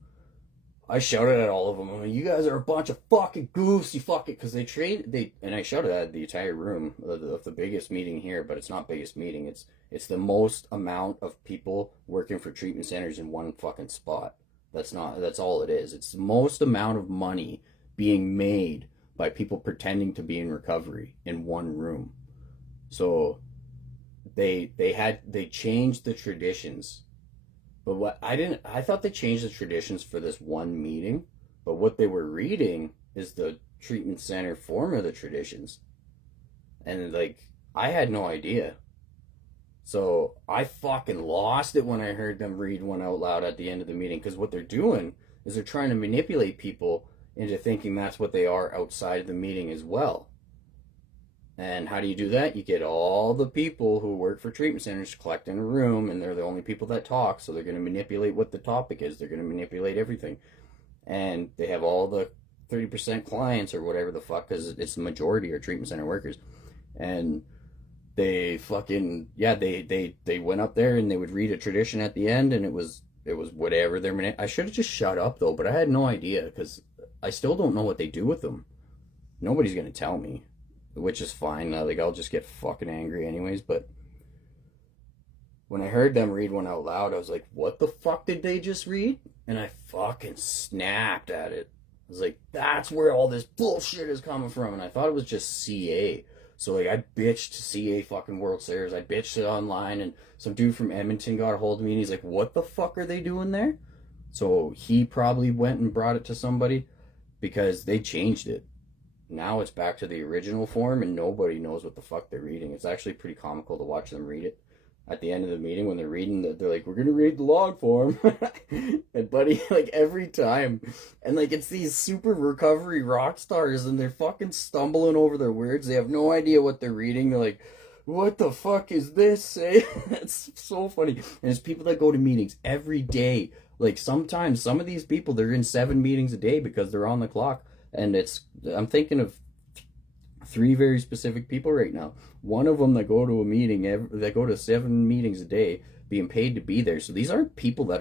I shouted at all of them, you guys are a bunch of fucking goofs, you fucking, because and I shouted at the entire room of the biggest meeting here, but it's not biggest meeting, it's the most amount of people working for treatment centers in one fucking spot. That's all it is. It's the most amount of money being made by people pretending to be in recovery in one room. So they changed the traditions. But I thought they changed the traditions for this one meeting, but what they were reading is the treatment center form of the traditions. And, like, I had no idea. So I fucking lost it when I heard them read one out loud at the end of the meeting, because what they're doing is they're trying to manipulate people into thinking that's what they are outside of the meeting as well. And how do you do that? You get all the people who work for treatment centers collect in a room, and they're the only people that talk, so they're going to manipulate what the topic is. They're going to manipulate everything. And they have all the 30% clients or whatever the fuck, because it's the majority are treatment center workers. And they fucking, yeah, they went up there and they would read a tradition at the end, and it was whatever they're I should have just shut up, though, but I had no idea, because I still don't know what they do with them. Nobody's going to tell me. Which is fine. Like, I'll just get fucking angry anyways. But when I heard them read one out loud, I was like, what the fuck did they just read? And I fucking snapped at it. I was like, that's where all this bullshit is coming from. And I thought it was just CA. So, like, I bitched to CA fucking World Series. I bitched it online, and some dude from Edmonton got a hold of me, and he's like, what the fuck are they doing there? So he probably went and brought it to somebody, because they changed it. Now it's back to the original form, and nobody knows what the fuck they're reading. It's actually pretty comical to watch them read it. At the end of the meeting, when they're reading, they're like, we're going to read the log form. And buddy, like, every time. And, like, it's these super recovery rock stars, and they're fucking stumbling over their words. They have no idea what they're reading. They're like, what the fuck is this? It's so funny. And it's people that go to meetings every day. Like, sometimes, some of these people, they're in 7 meetings a day because they're on the clock. And I'm thinking of 3 very specific people right now. One of them that go to a meeting, that go to 7 meetings a day, being paid to be there. So these aren't people that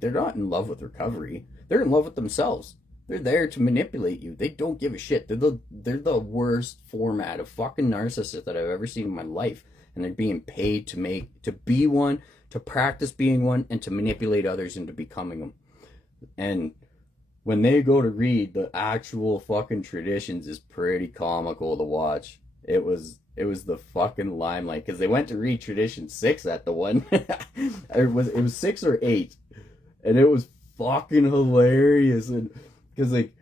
they're not in love with recovery. They're in love with themselves. They're there to manipulate you. They don't give a shit. They're the worst format of fucking narcissist that I've ever seen in my life. And they're being paid to be one, to practice being one, and to manipulate others into becoming them. And when they go to read the actual fucking traditions, is pretty comical to watch. It was the fucking limelight, because they went to read tradition 6 at the one. it was 6 or 8, and it was fucking hilarious. And because, like,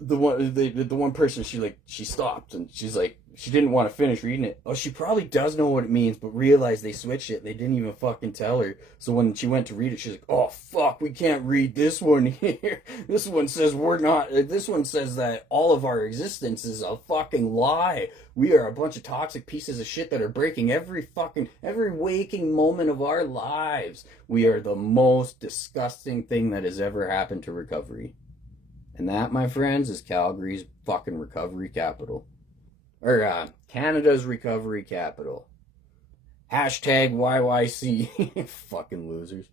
the one person, she stopped, and she's like, she didn't want to finish reading it. Oh, she probably does know what it means, but realized they switched it. They didn't even fucking tell her. So when she went to read it, she's like, oh, fuck, we can't read this one here. This one says this one says that all of our existence is a fucking lie. We are a bunch of toxic pieces of shit that are breaking every waking moment of our lives. We are the most disgusting thing that has ever happened to recovery. And that, my friends, is Calgary's fucking recovery capital. Or, Canada's recovery capital. #YYC. Fucking losers.